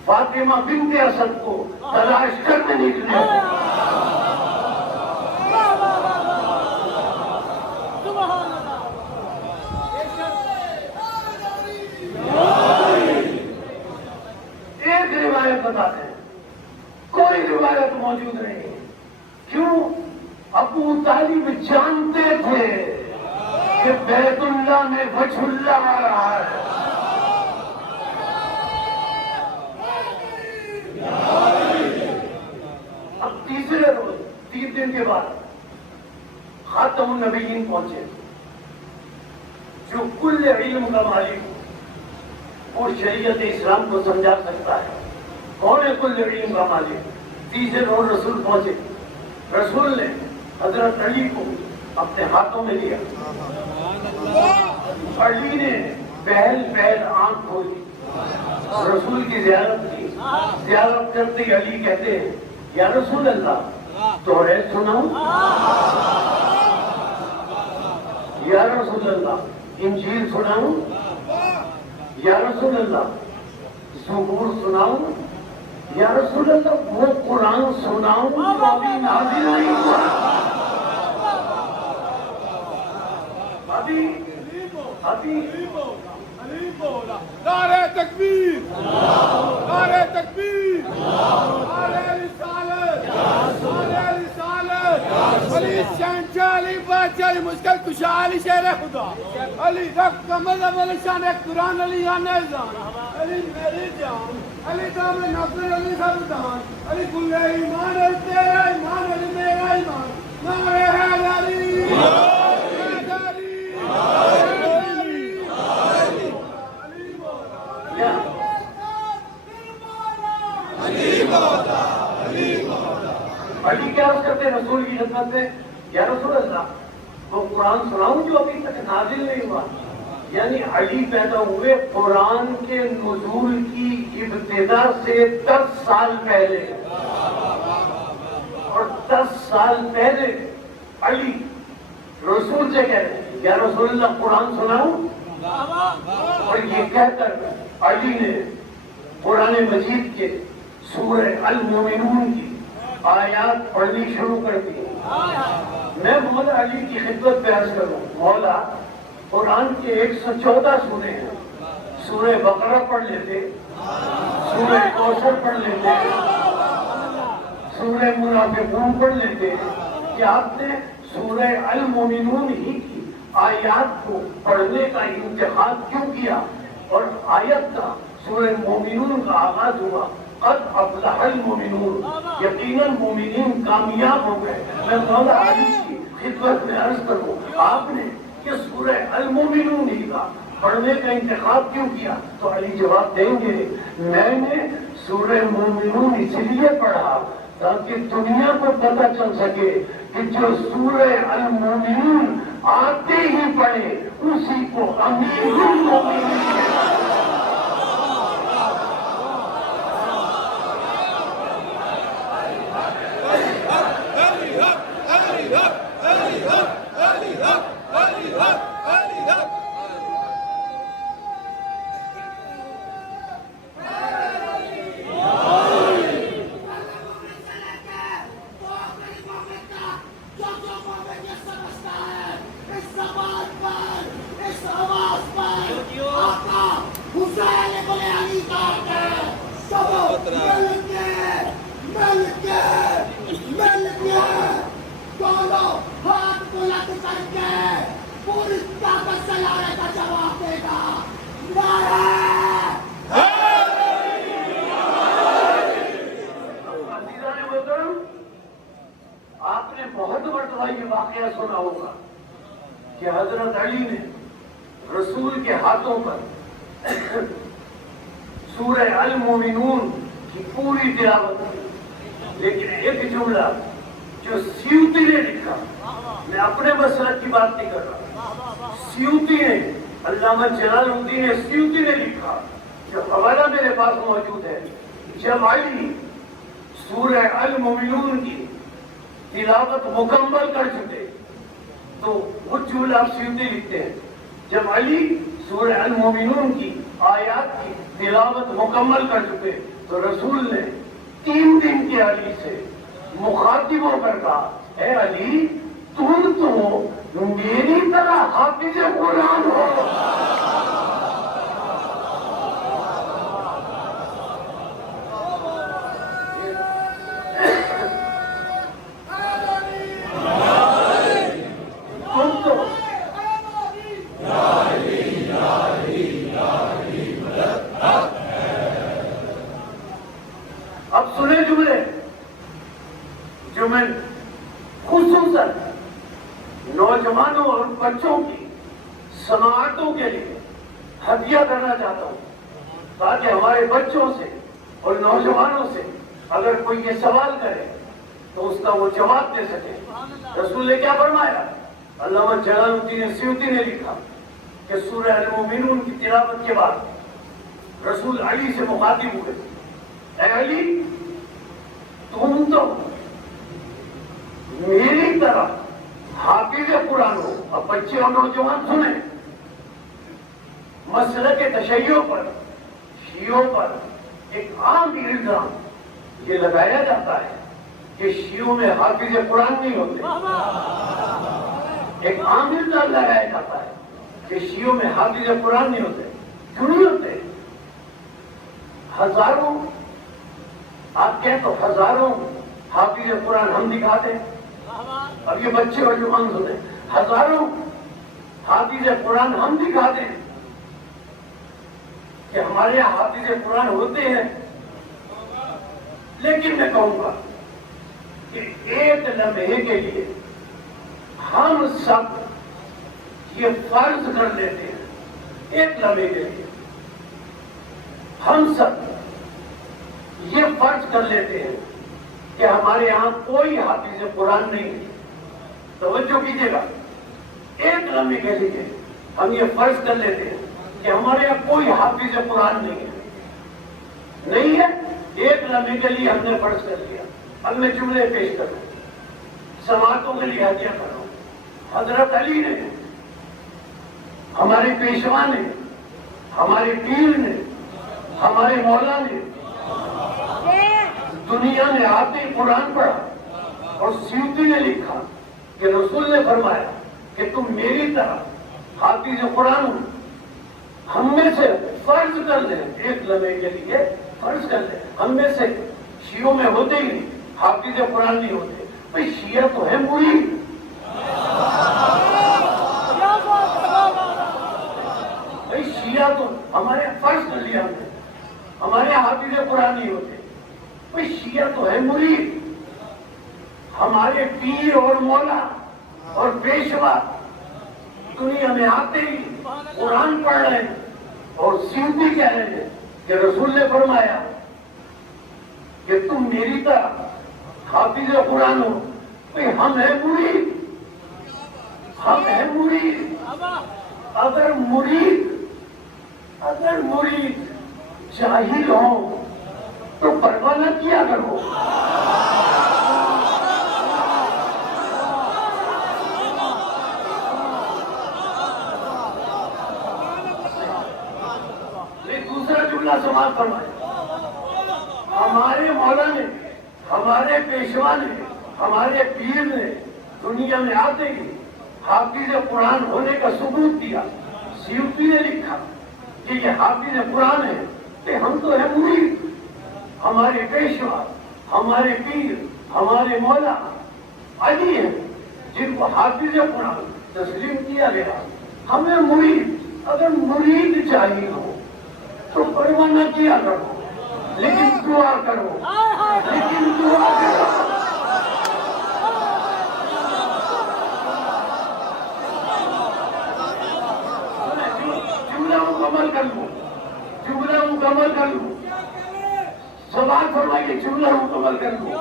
فاطمہ بنت اسد کو تلاش کرنے نکلے. ایک روایت بتاتے ہیں، کوئی روایت موجود نہیں. کیوں؟ ابو طالب جانتے تھے کہ بیت اللہ میں وجہ اللہ آ رہا ہے. اب تیسرے روز 3 دن کے بعد خاتم النبیین پہنچے، جو کل علم کا مالک اور شریعت اسلام کو سمجھا سکتا ہے. کون ہے کل علم کا مالک؟ تیسرے روز رسول پہنچے. رسول نے حضرت علی کو اپنے ہاتھوں میں لیا. علی نے پہل آنکھ کھولی، رسول کی زیارت کی. زیارت کرتے علی کہتے ہیں یا رسول اللہ توریت سناؤں، یا رسول اللہ انجیل سناؤں، یا رسول اللہ زبور سناؤں، یا رسول اللہ وہ قرآن سناؤں جو ابھی نازل نہیں ہوا. ابھی نعرہ تکبیر، نعرہ تکبیر، نعرہ رسالت، نعرہ رسالت. علی شہنشاہ، علی بادشاہ، علی مشکل کشا، علی شیر خدا، علی رب کا مذہب، علی شان قرآن، علی یا نیزان، علی میری جان، علی دام نصر، علی سردان، علی کل ایمان، علی تیرا ایمان، علی میرا ایمان. نعرہ حیدری، علی کیا عرض کرتے ہیں رسول کی خدمت میں؟ یا رسول اللہ وہ قرآن سناؤں جو ابھی تک نازل نہیں ہوا. یعنی علی پیدا ہوئے قرآن کے نزول کی ابتدا سے 10 سال پہلے، اور 10 سال پہلے علی رسول سے کہہ رہے ہیں یا رسول اللہ قرآن سناؤں. اور یہ کہہ کر علی نے قرآن مجید کے سورہ المومنون کی آیات پڑھنی شروع کر دی. میں مولا علی کی خدمت میں عرض کروں. مولا قرآن کے 114 سورے ہیں. سورہ بقرہ پڑھ لیتے, سورہ کوثر پڑھ لیتے, سورہ منافقون پڑھ لیتے, کہ آپ نے سورہ المومنون ہی کی آیات کو پڑھنے کا انتخاب کیوں کیا؟ اور آیت کا سورہ مومنون کا آغاز ہوا قد افلح المومنون, یقیناً مومنین کامیاب ہو گئے. میں مولا علی کی خدمت میں عرض کروں, آپ نے یہ سورہ المومنون ہی کا پڑھنے کا انتخاب کیوں کیا؟ تو علی جواب دیں گے, میں نے سورہ مومنون اس لیے پڑھا تاکہ دنیا کو پتہ چل سکے کہ جو سورہ المومنون آتے ہی پڑھے اسی کو امیر المومنین کہتے ہیں. آپ نے بہت مرتبہ یہ واقعہ سنا ہوگا کہ حضرت علی نے رسول کے ہاتھوں پر سورہ المومنون کی پوری تلاوت کی. لیکن ایک جملہ جو سیوطی نے لکھا, میں اپنے مسلک کی بات نہیں کر رہا, سیوطی نے, علامہ جلال الدین سیوطی نے لکھا, جو حوالہ میرے پاس موجود ہے, جب علی سورہ المومنون کی تلاوت مکمل کر چکے تو وہ جملہ آپ سیوطی لکھتے ہیں, جب علی سورہ المومنون کی آیات کی تلاوت مکمل کر چکے تو رسول نے 3 دن کے علی سے مخاطب ہو کر کہا, اے علی تم تو میری طرح حافظ قرآن ہو. اب سنے جملے جو میں خصوصاً نوجوانوں اور بچوں کی سماعتوں کے لیے ہدیہ کرنا چاہتا ہوں, تاکہ ہمارے بچوں سے اور نوجوانوں سے اگر کوئی یہ سوال کرے تو اس کا وہ جواب دے سکے. رسول نے کیا فرمایا؟ علامہ جلال الدین سیوطی نے لکھا کہ سورہ المومنون کی تلاوت کے بعد رسول علی سے مخاطب ہوئے, اے علی تم تو میری طرح حافظ قرآن ہو. اب بچے اور نوجوان سنیں, مسلک تشیع پر, شیعوں پر ایک عام الزام یہ لگایا جاتا ہے کہ شیعوں میں حافظ قرآن نہیں ہوتے. ایک عام الزام لگایا جاتا ہے کہ شیعوں میں حافظ قرآن نہیں ہوتے. کیوں نہیں ہوتے؟ ہزاروں, آپ کہیں تو ہزاروں حافظ قرآن ہم دکھاتے ہیں. اب یہ بچے اور جوان سنیں, ہزاروں حافظ قرآن ہم دکھاتے ہیں کہ ہمارے یہاں حافظ قرآن ہوتے ہیں. لیکن میں کہوں گا کہ ایک لمحے کے لیے ہم سب یہ فرض کر لیتے ہیں, ایک لمحے کے لیے ہم سب یہ فرض کر لیتے ہیں کہ ہمارے یہاں کوئی حافظ قرآن نہیں ہے. توجہ کیجیے گا, ایک لمحے کے لیے ہم یہ فرض کر لیتے ہیں کہ ہمارے یہاں کوئی حافظ قرآن نہیں ہے. نہیں ہے, ایک لمحے کے لیے ہم نے فرض کر لیا. اب میں جملے پیش کروں, سماعتوں کے لیے ہدیہ کر رہا ہوں. حضرت علی نے, ہمارے پیشوا نے, ہمارے پیر نے, ہمارے مولا نے دنیا نے آتے ہی قرآن پڑھا اور سیوطی نے لکھا کہ رسول نے فرمایا کہ تم میری طرح حافظ قرآن ہو. ہم میں سے فرض کر لیں ایک لمحے کے لیے فرض کر لیں ہم میں سے شیعوں میں ہوتے ہی نہیں حافظ قرآن نہیں ہوتے. بھائی شیعہ تو ہے مرید. بھائی شیعہ تو ہمارے فرض کر لیا ہم نے ہمارے حافظ قرآن نہیں ہوتے. بھائی شیعہ تو ہے مرید. ہمارے پیر اور مولا اور پیشوا دنیا میں آتے ہی قرآن پڑھ رہے ہیں اور سیوطی کہہ رہے ہیں کہ رسول نے فرمایا کہ تم میری طرح حافظ قرآن ہو. بھئی ہم ہیں مرید. ہم ہیں مرید. اگر مرید جاہل ہو تو پرواہ نہ کیا کرو. دوسرا جملہ سماعت فرمائے. ہمارے مولا نے ہمارے پیشوا نے ہمارے پیر نے دنیا میں آتے ہی حافظ قرآن ہونے کا ثبوت دیا. سیوطی نے لکھا کہ یہ حافظ قرآن ہے کہ ہم تو ہیں مرید. ہمارے پیشوا ہمارے پیر ہمارے مولا علی ہیں جن کو حافظ قرآن تسلیم کیا گیا. ہمیں مرید. اگر مرید چاہیے ہو تو پرواہ نہ کیا کرو لیکن دعا کرو. جملہ مکمل کر لوں سوال فرمائیے. جملہ مکمل کر لوں.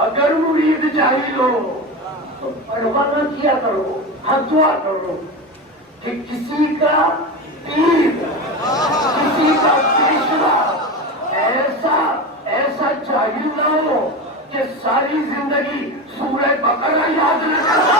اگر مرید جاہل ہو تو پرواہ نہ کیا کرو. ہاں دعا کرو کہ کسی کا پیر کسی کا پیشوا ایسا جاہل نہ ہو کہ ساری زندگی سورہ بقرہ یاد نہ کرے.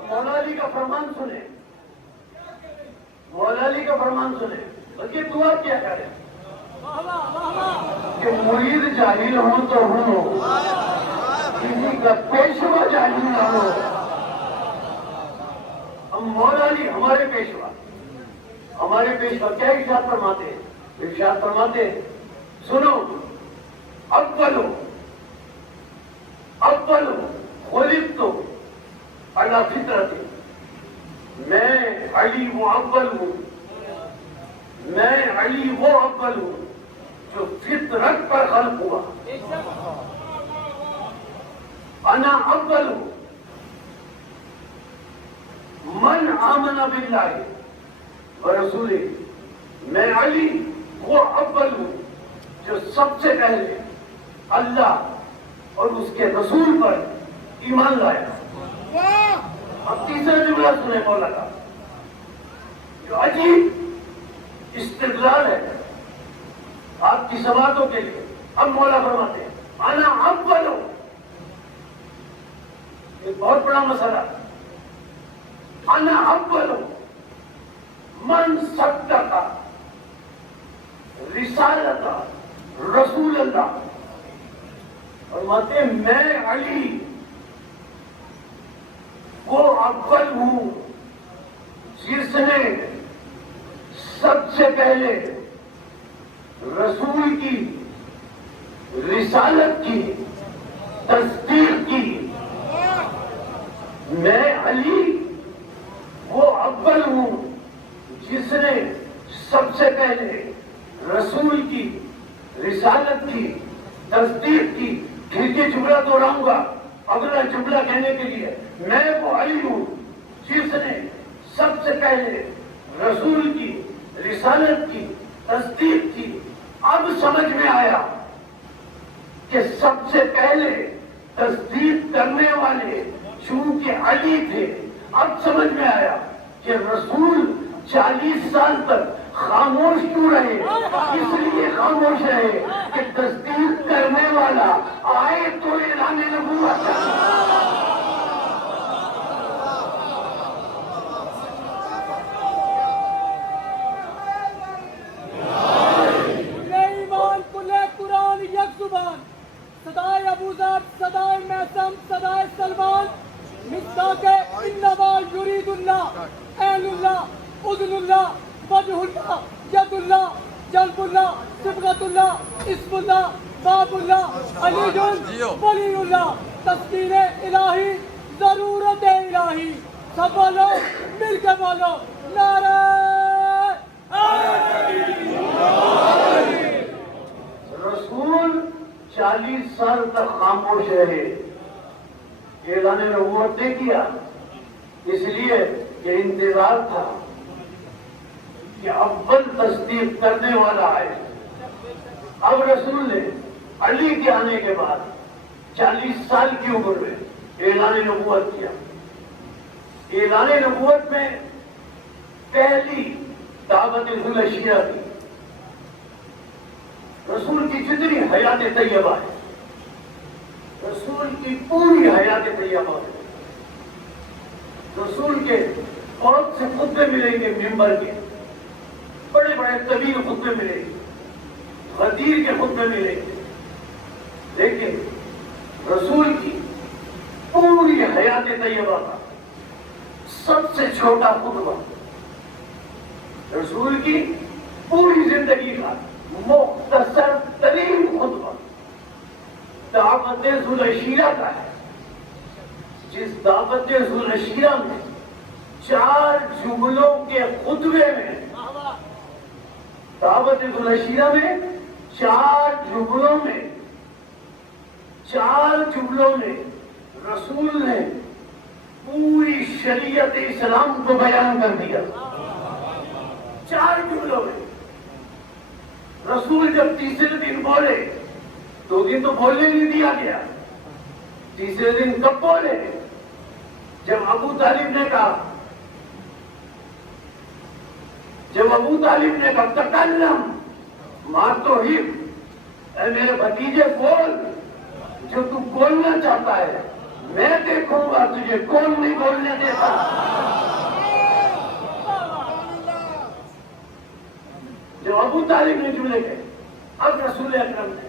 مولا علی کا فرمان سنیں بلکہ دعا کیا کریں کہ مرید جاہل ہو تو ہو کسی کا پیشوا جاہل نہ ہو. ہم مولا علی ہمارے پیشوا کیا ارشاد فرماتے ہیں؟ ارشاد فرماتے ہیں سنو اولو خلقت علی فطرت. میں علی وہ اول ہوں جو فطرت پر خلق ہوا. انا اول ہوں من آمن باللہ ورسولہ. میں علی وہ اول ہوں جو سب سے پہلے اللہ اور اس کے رسول پر ایمان لایا. اب تیسرا جملہ سنیں مولا کا جو عجیب استدلال ہے آپ کی سماعتوں کے لیے. اب مولا فرماتے ہیں انا اول ہوں. ایک بہت بڑا مسئلہ. انا اول ہوں من صدق رسالت رسول اللہ. فرماتے ہیں میں علی وہ اول ہوں جس نے سب سے پہلے رسول کی رسالت کی تصدیق کی. میں علی وہ اول ہوں جس نے سب سے پہلے رسول کی رسالت کی تصدیق کی. ٹھیک ہے جملہ دوہراؤں گا اگلا جملہ کہنے کے لیے. میں وہ علی ہوں جس نے سب سے پہلے رسول کی رسالت کی تصدیق کی. اب سمجھ میں آیا کہ سب سے پہلے تصدیق کرنے والے چونکہ علی تھے. اب سمجھ میں آیا کہ رسول 40 سال تک خاموش کیوں رہے. اس لیے خاموش رہے کہ تصدیق کرنے والا آئے تو اعلان نبوت. صدائے ابوذر صدائے میثم صدائے سلمان مصداق انما یرید اللہ عین اللہ اذن اللہ وجہ اللہ ید اللہ جلب اللہ صبغۃ اللہ اسم اللہ باب اللہ علی ولی اللہ تسکین الہی ضرورت الہی. سب بولو مل کے بولو نعرہ رسول 40 سال تک خاموش رہے. اعلان نبوت نے کیا اس لیے کہ انتظار تھا کہ اول تصدیق کرنے والا آئے. اب رسول نے علی کے آنے کے بعد 40 سال کی عمر میں اعلان نبوت کیا. اعلان نبوت میں پہلی دعوت ذوالعشیرہ کی. رسول کی جتنی حیات طیبہ ہے رسول کی پوری حیات طیبہ ہے. رسول کے بہت سے خطبے ملیں گے ممبر کے, بڑے بڑے طویل خطبے ملیں گے, غدیر کے خطبے ملیں گے, لیکن رسول کی پوری حیات طیبہ کا سب سے چھوٹا خطبہ, رسول کی پوری زندگی کا مختصر ترین خطبہ دعوت ذوالعشیرہ کا ہے. جس دعوت ذوالعشیرہ میں 4 جملوں کے خطبے میں دعوت ذوالعشیرہ میں 4 جملوں میں رسول نے پوری شریعت اسلام کو بیان کر دیا. 4 جملوں میں رسول جب تیسرے دن بولے, 2 دن تو بولنے نہیں دیا گیا, تیسرے دن کب بولے جب ابو طالب نے کہا تکلم ما تحب, اے میرے بھتیجے بول جو تو بولنا چاہتا ہے, میں دیکھوں گا تجھے کون نہیں بولنے دیتا. جو ابو طالب نے جملے گئے, اب رسول اکرم نے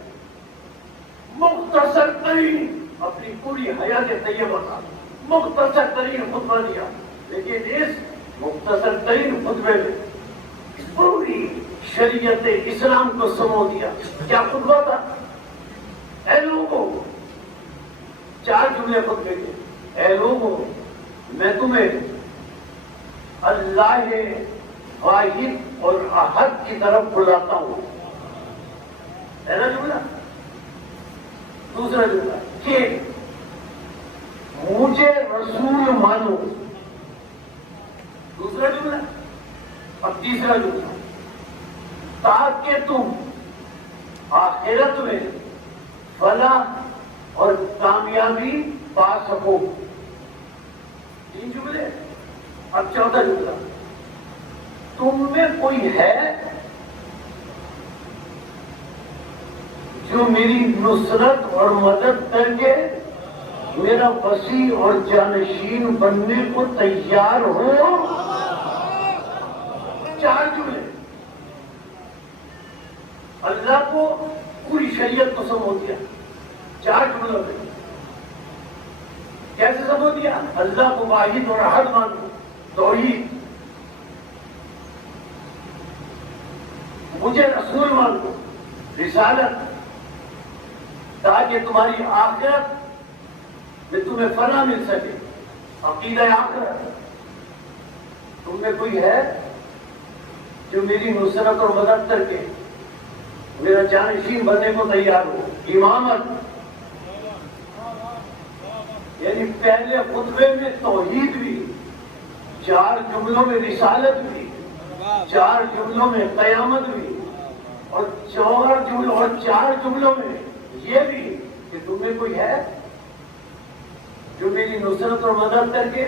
مختصر ترین اپنی پوری حیات طیبہ کا مختصر ترین خطبہ دیا. لیکن اس مختصر ترین خطبے میں پوری شریعت اسلام کو سمو دیا. کیا خطبہ تھا؟ اے لوگوں, 4 جملے خطبے کے. اے لوگوں, میں تمہیں اللہ واحد اور احد کی طرف بلاتا ہوں. پہلا جملہ. دوسرا جملہ کہ مجھے رسول مانو. دوسرا جملہ. اب تیسرا جملہ, تاکہ تم آخرت میں فلاح اور کامیابی پا سکو. 3 جملے. اب چوتھا جملہ, تم میں کوئی ہے جو میری نصرت اور مدد کر کے میرا وسیع اور جانشین بننے کو تیار ہو. 4 جملے. اللہ کو پوری شریعت کو سمو دیا 4 جملوں میں. کیسے سمو دیا؟ اللہ کو واحد اور احد مانو, توحید. مجھے رسول مانو, رسالت, تاکہ تمہاری آخرت میں تمہیں فلاح مل سکے. عقیدہ آخرت. تم میں کوئی ہے جو میری نصرت اور مدد کر کے میرا جانشین بننے کو تیار ہو. امامت یعنی پہلے خطبے میں توحید بھی، 4 جملوں میں رسالت بھی، 4 جملوں میں قیامت بھی، اور 4 جملوں میں یہ بھی کہ تم میں کوئی ہے جو میری نصرت اور مدد کر کے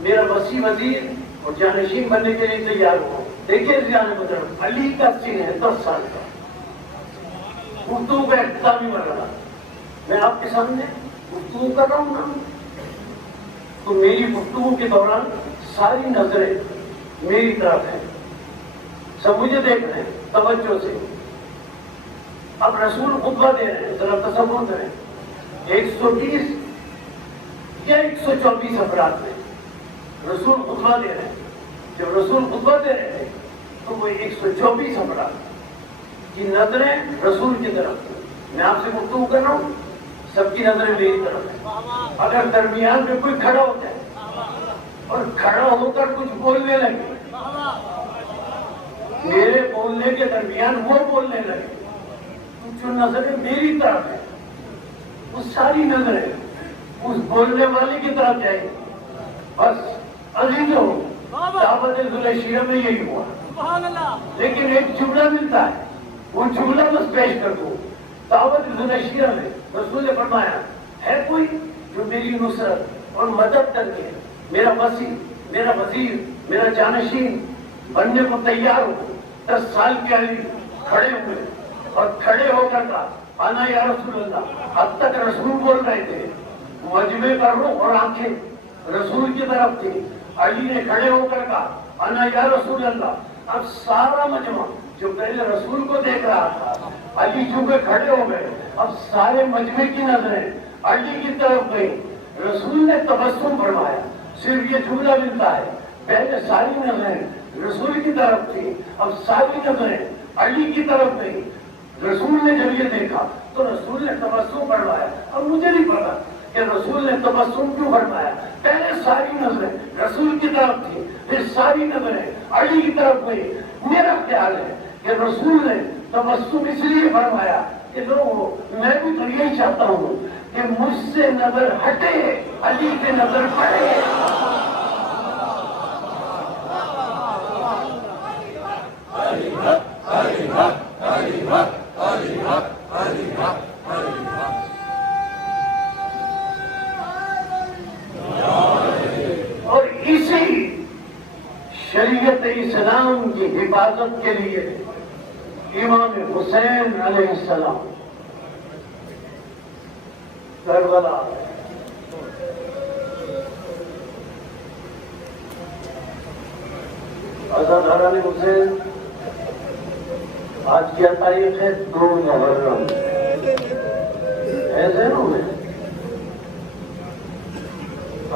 میرا وسیع وزیر اور جانشین بننے کے لیے تیار ہو. دیکھیے زیان مطلب علی کا سن ہے 10 سال کا، گفتگو کا اختتامی مرحلہ. میں آپ کے سامنے گفتگو کر رہا ہوں نا، تو میری گفتگو کے دوران ساری نظریں میری طرف ہیں، سب مجھے دیکھ رہے ہیں توجہ سے. اب رسول خطبہ دے رہے ہیں، ذرا تصور کریں 120 یا 124 افراد میں رسول خطبہ دے رہے ہیں. جب رسول خطبہ دے رہے ہیں تو وہ 124 افراد کی نظریں رسول کی طرف. میں آپ سے گفتگو کر رہا ہوں، سب کی نظریں میری طرف ہیں. اگر درمیان میں کوئی کھڑا ہو جائے اور کھڑا ہو کر کچھ بولنے لگے، میرے بولنے کے درمیان وہ بولنے لگے، تو جو نظریں میری طرف ہیں وہ ساری نظریں اس بولنے والے کی طرف جائیں گی. بس عزیزوں، دعوت ذوالشیرہ میں یہی ہوا، لیکن ایک جملہ ملتا ہے، وہ جملہ بس پیش کر دو. دعوت ذوالشیرہ میں رسول نے فرمایا ہے کوئی جو میری نصرت اور مدد کر کے میرا وسیع، میرا وزیر، میرا جانشین بننے کو تیار ہو. 10 سال کے علی کھڑے ہوئے اور کھڑے ہو کر کہا آنا یا رسول اللہ. اب تک رسول بول رہے تھے، مجمع کا رخ اور آنکھیں رسول کی طرف تھی. علی نے کھڑے ہو کر کہا انا یا رسول اللہ. اب سارا مجمع جو پہلے رسول کو دیکھ رہا تھا، علی چونکہ کھڑے ہو گئے، اب سارے مجمع کی نظریں علی کی طرف گئی. رسول نے تبسم فرمایا. صرف یہ جملہ ملتا ہے، پہلے ساری نظریں رسول کی طرف تھی، اب ساری نظریں علی کی طرف گئی. رسول نے جب یہ دیکھا تو رسول نے تبسم فرمایا. اب مجھے نہیں پتا کہ رسول نے تبسم کیوں فرمایا. پہلے ساری نظریں رسول کی طرف تھی، پھر ساری نظریں علی کی طرف گئی. میرا خیال ہے کہ رسول نے تبسم اس لیے فرمایا کہ لوگوں، میں بھی تو یہی چاہتا ہوں کہ مجھ سے نظر ہٹے، علی پہ نظر پڑے. اور اسی شریعت اسلام کی حفاظت کے لیے امام حسین علیہ السلام کربلا عزاداران حسین. آج کیا تاریخ ہے؟ 2 محرم. ایسے نا میں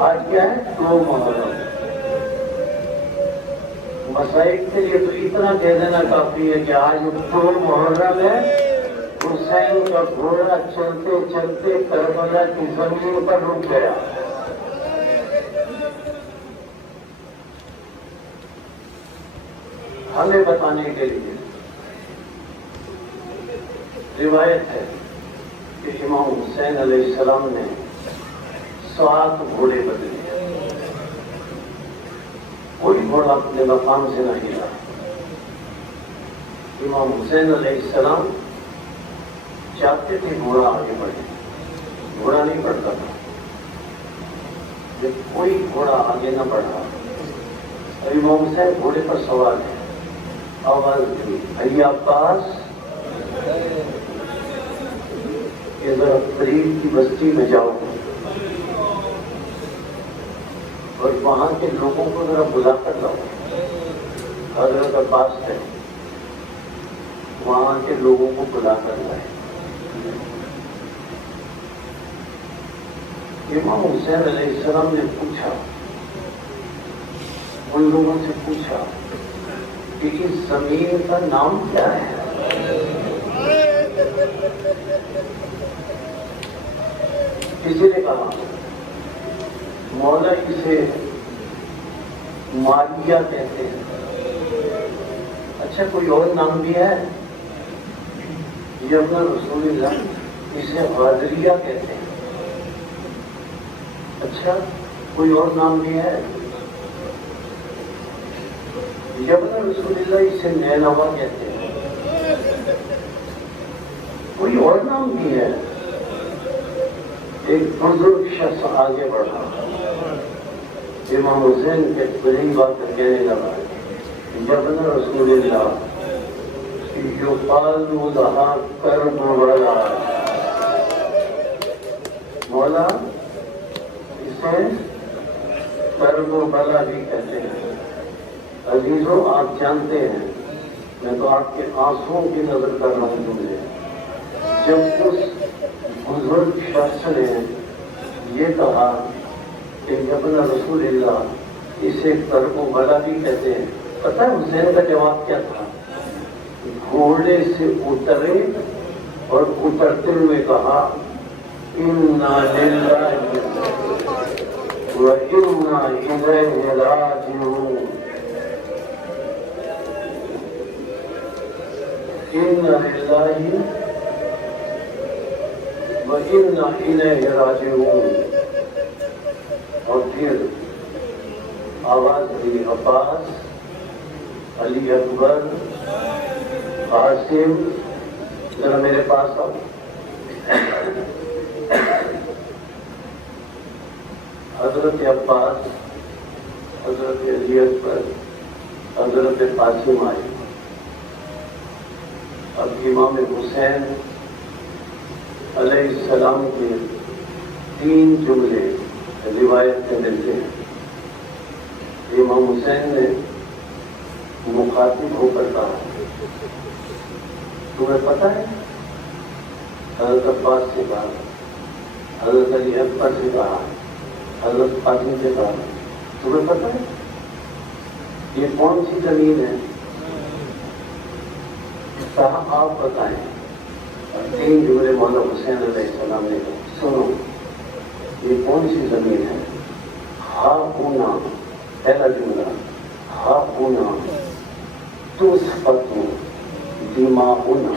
آج کیا ہے؟ 2 محرم. مسائل کے لیے تو اتنا کہہ دینا کافی ہے کہ آج 2 محرم ہے. حسین کا گھوڑا چلتے چلتے کربلا کی زمین پر رک گیا. ہمیں بتانے کے لیے روایت ہے کہ امام حسین علیہ السلام نے 7 گھوڑے بدلے. کوئی گھوڑا اپنے مقام سے نہ ہلا. امام حسین علیہ السلام چاہتے تھے گھوڑا آگے بڑھے، گھوڑا نہیں بڑھتا تھا. جب کوئی گھوڑا آگے نہ بڑھا، امام حسین گھوڑے پر سوار ہے. آواز دی علی عباس کہ ذرا قریب کی بستی میں جاؤ اور وہاں کے لوگوں کو ذرا بلا کر لاؤ. حضرت عباس ہے، وہاں کے لوگوں کو بلا کر لائے. امام حسین علیہ السلام نے پوچھا، ان لوگوں سے پوچھا کہ اس زمین کا نام کیا ہے؟ کسی نے کہا مولا اسے مالیہ کہتے ہیں. اچھا کوئی اور نام بھی ہے؟ یمن رسول اللہ، اسے غادریہ کہتے ہیں۔ اچھا کوئی اور نام بھی ہے؟ یمن رسول اللہ، اسے نینوا کہتے ہیں۔ کوئی اور نام بھی ہے؟ ایک بزرگ شخص آگے بڑھا، امام حسین کے بڑی بات کہنے لگا، یمن رسول اللہ یقال لہا کربلا، مولا اسے کربلا بھی کہتے ہیں۔ عزیزوں آپ جانتے ہیں، میں تو آپ کے آنسوؤں کی نظر کر رہا ہوں تمہیں، جب اس بزرگ شخص نے یہ کہا کہ یمن رسول اللہ اسے کربلا بھی کہتے ہیں، پتہ ہے حسین کا جواب کیا تھا؟ گھوڑے سے اترے اور اترتے ہوئے کہا انا للہ و انا الیہ راجعون، انا للہ و انا الیہ راجعون۔ اور پھر آواز دی، عباس، علی اکبر، قاسم، ذرا میرے پاس آؤ۔ حضرت عباس، حضرت علی اکبر، حضرت قاسم آئے۔ اب امام حسین علیہ السلام کے 3 جملے روایت میں ملتے ہیں۔ امام حسین نے مخاطب ہو کر کہا، تمہیں پتہ ہے؟ حضرت عباس سے کہا، حضرت علی اکبر سے کہا، حضرت قاسم سے کہا، تمہیں پتہ ہے یہ کون سی زمین ہے؟ کہا آپ بتائیں۔ 3 جملے مولا حسین علیہ السلام نے کہا، سنو یہ کون سی زمین ہے؟ ہاؤنا، پہلا جملہ، ہاؤنا تسقط دماؤنا،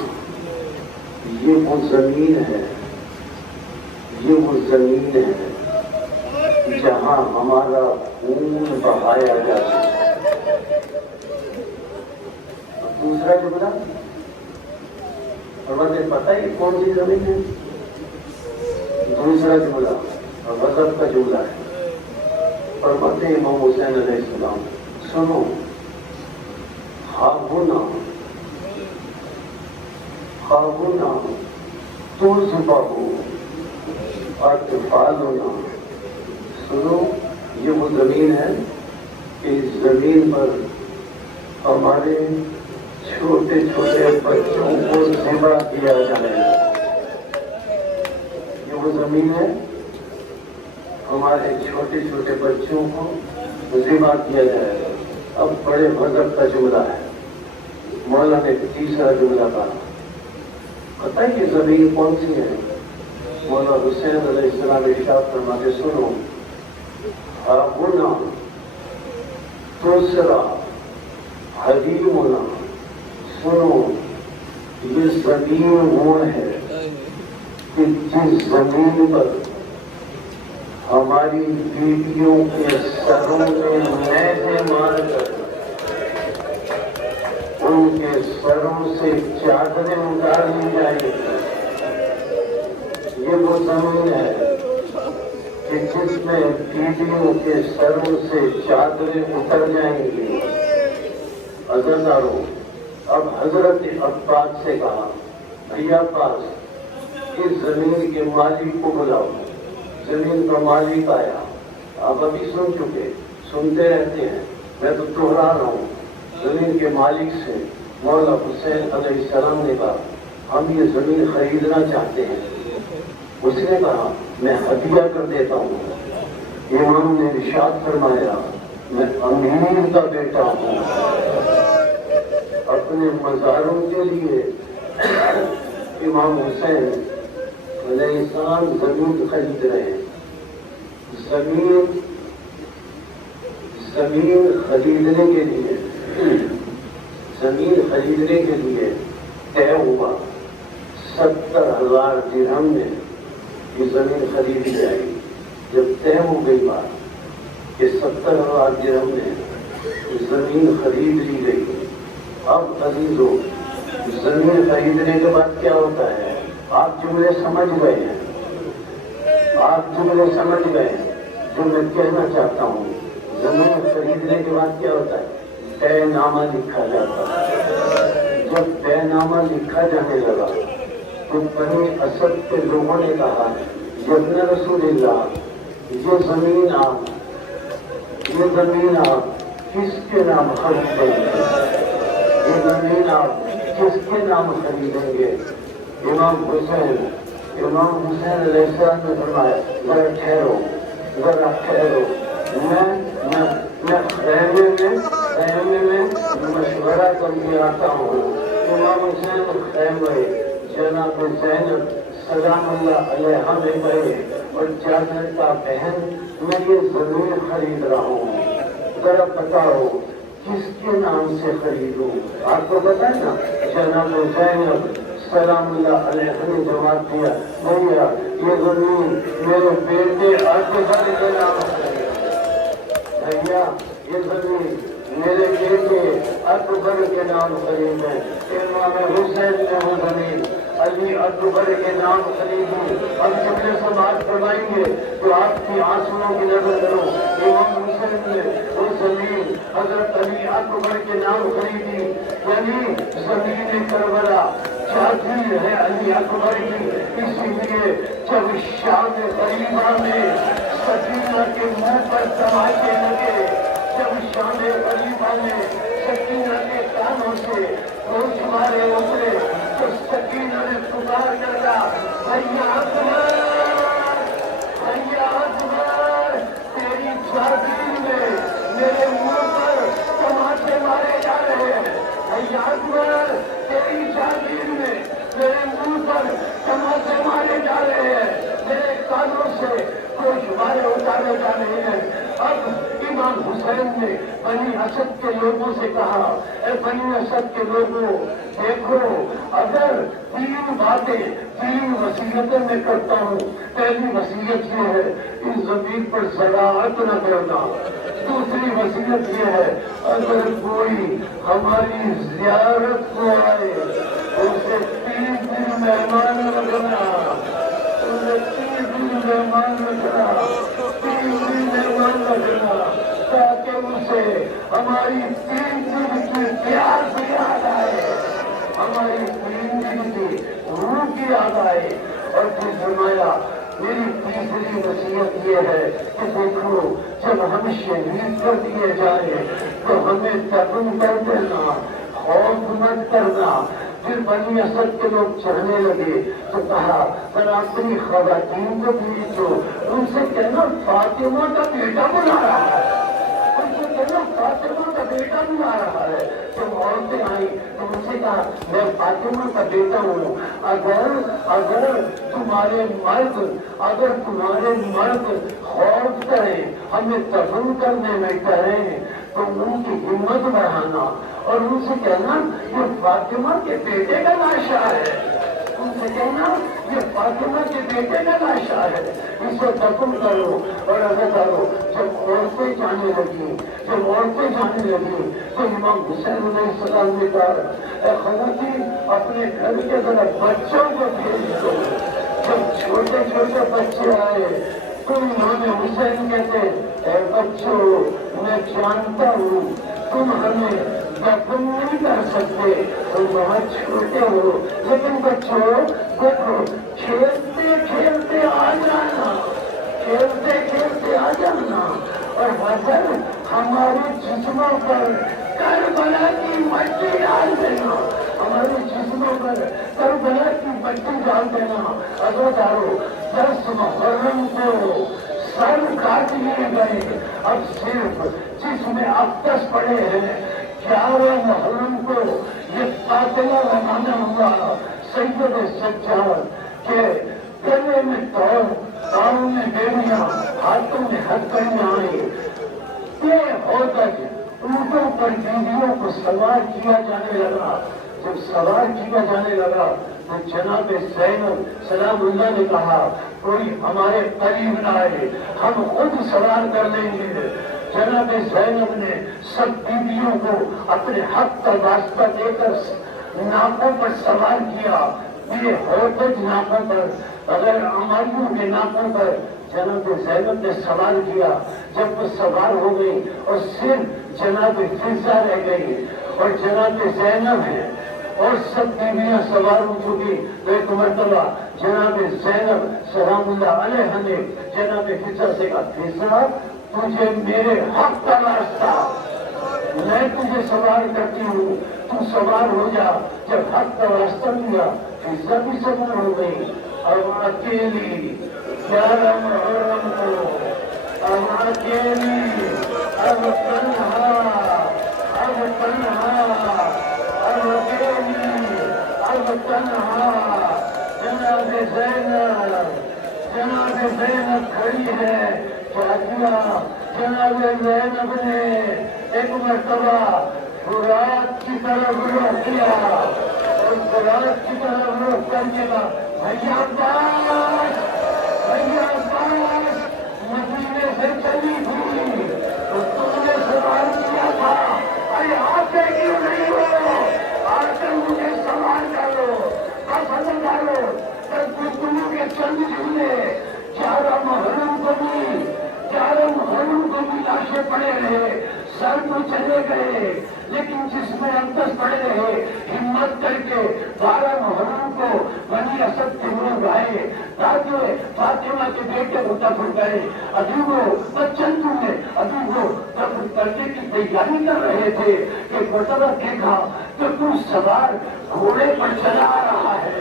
یہ وہ زمین ہے، یہ وہ زمین ہے جہاں ہمارا خون بہایا جاتا ہے۔ دوسرا جملہ، اور مجھے پتہ ہے کون سی زمین ہے؟ دوسرا جملہ غضب کا جملہ ہے، اور فرماتے ہیں امام حسین علیہ السلام، سنو خواہونا ترزبہو اطفالنا، سنو یہ وہ زمین ہے کہ اس زمین پر ہمارے چھوٹے چھوٹے بچوں کو ذبح کیا جائے گا۔ یہ وہ زمین ہے ہمارے چھوٹے چھوٹے بچوں کو ذبح کیا جائے گا۔ اب بڑے غضب کا جملہ ہے، مولا نے تیسرا جملہ کہا، پتہ ہے یہ زمین کون سی ہے؟ مولا حسین علیہ السلام ارشاد فرماتے، سنو ہاؤنا تسرا حلیمنا، سنو یہ زمین وہ ہے کہ جس زمین پر ہماری بیٹیوں کے سروں میں نیزے مار کر ان کے سروں سے چادریں اتار لی جائیں گی۔ یہ وہ زمین ہے کہ جس میں بیٹیوں کے سروں سے چادریں اتر جائیں گی۔ عزیزانو، اب حضرت عباس سے کہا، بھیا عباس اس زمین کے مالک کو بلاؤ۔ زمین کا مالک آیا، آپ ابھی سن چکے، سنتے رہتے ہیں، میں تو دوہرا رہا ہوں۔ زمین کے مالک سے مولا حسین علیہ السلام نے کہا، ہم یہ زمین خریدنا چاہتے ہیں۔ اس نے کہا، میں ہدیہ کر دیتا ہوں۔ امام نے ارشاد فرمایا، میں امیر کا بیٹا ہوں، اپنے مزاروں کے لیے امام حسین علیہ السلام زمین خرید رہے ہیں۔ زمین خریدنے کے لیے، زمین خریدنے کے لیے طے ہوا 70,000 درہم میں یہ زمین خریدی جائے گی. جب طے ہو گئی بات کہ 70,000 درہم میں زمین خرید لی گئی، اب عزیزوں زمین خریدنے کے بعد کیا ہوتا ہے؟ آپ جملے سمجھ گئے ہیں، آپ جملے سمجھ گئے ہیں جو میں کہنا چاہتا ہوں. زمین خریدنے کے بعد کیا ہوتا ہے؟ طے نامہ لکھا جاتا ہے. جب طے نامہ لکھا جانے لگا تو بنی اسد کے لوگوں نے کہا ابن رسول اللہ یہ زمین آپ کس کے نام خریدیں گے؟ یہ زمین آپ کس کے نام خریدیں گے؟ امام حسین علیہ السلام نے فرمایا ذرا ٹھہرو میں خیمے میں مشورہ کر کے آتا ہوں. امام حسین خیمے جناب زینب سلام اللہ علیہ میں گئے اور جانے کا بہن میں یہ زمین خرید رہا ہوں، ذرا بتاؤ کس کے نام سے خریدوں؟ آپ کو پتا ہے نا؟ جناب زینب سلام اللہ علیہ نے جواب دیا بھیا یہ زمین میرے بیٹے اکبر کے نام خریدے. بھیا یہ زمین میرے بیٹے اکبر کے نام خریدے. امام حسین نے وہ زمین علی اکبر کے نام خریدی. اب جملے سے بات فرمائیں گے تو آپ کی آنسوؤں کی نظر کرو. امام حسین نے وہ زمین حضرت علی اکبر کے نام خریدی، یعنی زمین کربلا جاتی ہے علی اکبر کی. اسی لیے جب شام غریبہ میں سکینہ کے منہ پر تماچے لگے، جب شام غریبہ میں سکینہ کے کانوں سے گوشت مارے اترے تو سکینہ نے پکار کرتا بھیا اکبر تیری جاگیر میں میرے منہ پر تماچے مارے جا رہے ہیں. بھیا اکبر تیری جاگیر میں میرے منہ پر تماچے مارے جا رہے ہیں، میرے کانوں سے کچھ مارے اتارے جا رہے ہیں. اب امام حسین نے بنی اسد کے لوگوں سے کہا اے بنی اسد کے لوگوں دیکھو، اگر 3 باتیں 3 وصیتیں میں کرتا ہوں. پہلی وصیت یہ ہے اس زمین پر زراعت نہ کرنا. دوسری وصیت یہ ہے اگر کوئی ہماری زیارت کو آئے اسے 3 دن مہمان رکھنا، اسے 3 دن مہمان رکھنا، 3 دن مہمان رکھنا، تاکہ اسے ہماری 3 دن کی پیاس یاد آئے، ہماری 3 دن کی روح یاد آئے. اور پھر فرمایا میری تیسری وصیت یہ ہے کہ دیکھو جب ہم شہید کر دیے جائیں تو ہمیں دفن کر دینا، خوف مت کرنا. پھر بنی اسد کے لوگ چڑھنے لگے تو کہا پر اپنی خواتین کو بھیجو، ان سے کہنا فاطمہ کا بیٹا بلا رہا ہے، ان سے کہنا فاطمہ کا بیٹا بلا رہا ہے. جب عورتیں آئیں تو ان سے کہا میں فاطمہ کا بیٹا ہوں، اگر تمہارے مرد خوف کریں ہمیں دفن کرنے میں کریں تو ان کی ہمت بڑھانا اور ان سے کہنا یہ فاطمہ کے بیٹے کا لاشا ہے، ان سے کہنا یہ فاطمہ کے بیٹے کا لاشا ہے، اسے دفن کرو اور ادا کرو. جب عورتیں جانے لگی تو امام حسین علیہ السلام نے کہا اے خواتین اپنے گھر کے طرف بچوں کو بھیج دو. جب چھوٹے چھوٹے بچے آئے تو امام حسین کہتے اے بچوں میں جانتا ہوں تم ہمیں دفن نہیں کر سکتے، تم بہت چھوٹے ہو، لیکن بچوں دیکھو کھیلتے کھیلتے آ جانا، کھیلتے کھیلتے آ جانا اور وزن ہمارے جسموں پر کربلا کی مٹی ڈال دینا، ہمارے جسموں پر کربلا کی مٹی ڈال دینا. عزیزارو 10 محرم کو سر کاٹ لیے گئے، اب صرف جس میں اقدس پڑے ہیں. 11 محرم کو یہ قاتلہ روانہ ہوا سید سجاد کے گلے میں توڑ، پاؤں میں بیڑیاں، ہاتھوں میں ہتھکڑیاں آئی. یہ ہو تک اونٹوں پر بیویوں کو سوار کیا جانے لگا. جب سوار کیا جانے لگا تو جناب زینب سلام اللہ نے کہا کوئی ہمارے قریب نہ آئے, ہم خود سوار کر لیں گے. جناب زینب نے سب بیویوں کو اپنے حق کا واسطہ دے کر ناکوں پر سوار کیا. یہ ہوتج ناکوں پر, اگر اماریوں کے ناکوں پر جناب زینب نے سوار کیا. جب وہ سوار ہو گئی اور صرف جناب فضا رہ گئی اور جناب زینب ہے اور سب بیویاں سوار ہو چکی, تو ایک مرتبہ جناب زینب سلام اللہ علیہ نے جناب فضا سے کہا فضا تجھے میرے حق کا راستہ, میں تجھے سوار کرتی ہوں, تو سوار ہو جا. جب حق کا راستہ ملا فضا بھی سوار ہو گئی. اب اکیلی 11 محرم کو, اب اکیلی, اب تنہا, اب تنہا, اب اکیلی, اب تنہا. جناب زینب کھڑی ہے. کیا کیا جناب زینب نے ایک مرتبہ فرات کی طرف رخ کیا اور فرات کی طرف رخ کر کے بھیا عباس, بھیا عباس مدینے سے چلی تھی تو تم نے سوال کیا تھا, ارے آتے کیوں نہیں ہو, آ کر مجھے سوال کرو, پسند کرو. گفتگو کے چند جملے 11 محرم کو بھی لاشیں پڑے رہے, سر تو چلے گئے لیکن جس میں اندس پڑے رہے. ہمت کر کے 12 محرم کو بنی اسد کے لوگ آئے تاکہ فاطمہ کے بیٹے کو دفن کرے. ابھی وہ بچن میں ابھی وہ دفن کرنے کی تیاری کر رہے تھے کہ مرتبہ دیکھا کہ تو سوار گھوڑے پر چلا آ رہا ہے,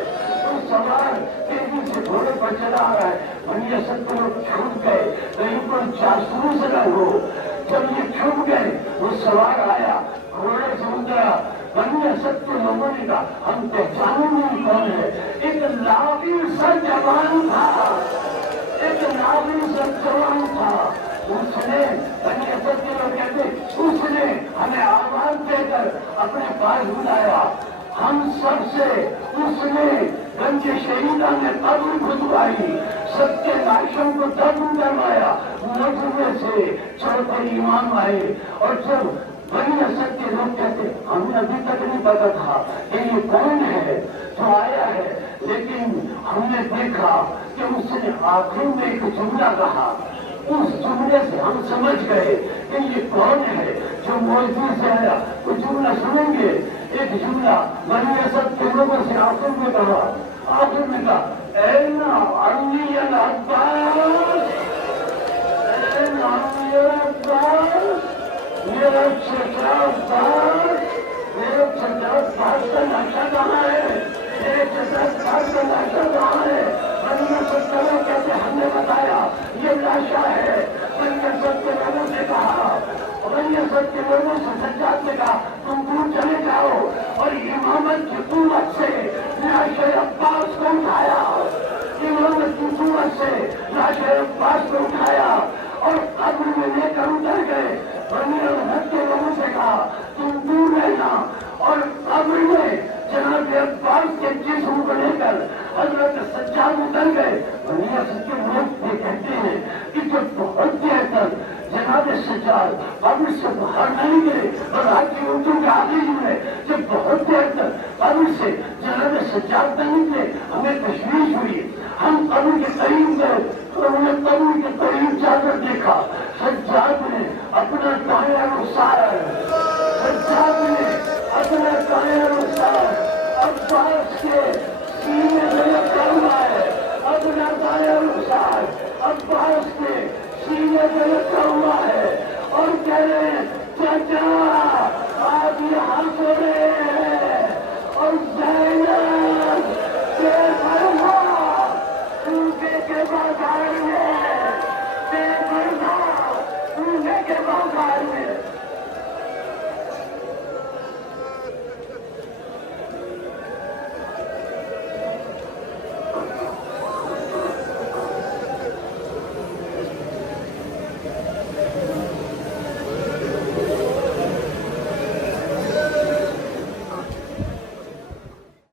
سوار تیزی سے گھوڑے پر چلا آ رہا ہے. بنی اسد کو لوگ چھوٹ گئے, کہیں پر جاسوس نہ ہو. جب یہ چھوٹ گئے وہ سوار آیا, گھوڑے سے اترا. بنی اسد کے لوگوں نے کہا ہم پہچانیں نہیں کون ہے. ایک لاوی سر جوان تھا, ایک لاوی سر جوان تھا. اس نے بنی اسد کے لوگ کہتے اس نے ہمیں آواز دے کر اپنے پاس بلایا. ہم سب سے اس نے گنج شہیدہ میں قبر کھدوائی, سب کے لاشوں کو دفن کروایا. مجموعے سے چوتھے امام آئے اور جب بنی اسد کے لوگ کہتے ہمیں ابھی تک نہیں پتا تھا کہ یہ کون ہے جو آیا ہے, لیکن ہم نے دیکھا کہ اس نے آخر میں ایک جملہ کہا. اس جملے سے ہم سمجھ گئے کہ یہ کون ہے جو موضوع سے آیا. وہ جملہ سنیں گے, ایک جملہ بنی اسد کے لوگوں سے آخر میں کہا, آخر میں کہا این علی العباس, این علی العباس, میرا چچا عباس, میرا چچا عباس کا نقشہ کہاں ہے, میرے چچا عباس کا نقشہ کہاں ہے. بنی اسد کے لوگ کہتے ہم نے بتایا یہ لاشا ہے. بنی اسد کے لوگوں سے کہا, بنی اسد کے لوگوں سے سجاد نے کہا تم دور چلے جاؤ اور امامت کی قوت سے لاش عباس کو اٹھایا. امامت کی قوت سے لاش عباس کو اٹھایا اور قبر میں لے کر اتر گئے. بنی اسد کے لوگوں سے کہا تم دور رہنا اور قبر میں جناب عباس کے جسم کو لے کر حضرت سجاد اتر گئے. بنی اسد کے لوگ یہ کہتے ہیں کہ جب بہت دیر تک جناب سجاد قبر سے باہر نہیں گئے اور آج کی اردو کے آخری میں جب بہت دیر تک قبر سے جناب سجاد نہیں نکلے ہمیں تشویش ہوئی. ہم قبر کے قریب گئے تو ہم نے قبر کے قریب جا کر دیکھا سجاد نے اپنا دایاں رخسار, سجاد نے اپنا دایاں رخسار عباس کے سینے میں رکھا ہوا ہے. اپنا دایاں رخسار عباس کے سینے میں رکھا ہوا ہے اور کہہ رہے ہیں چچا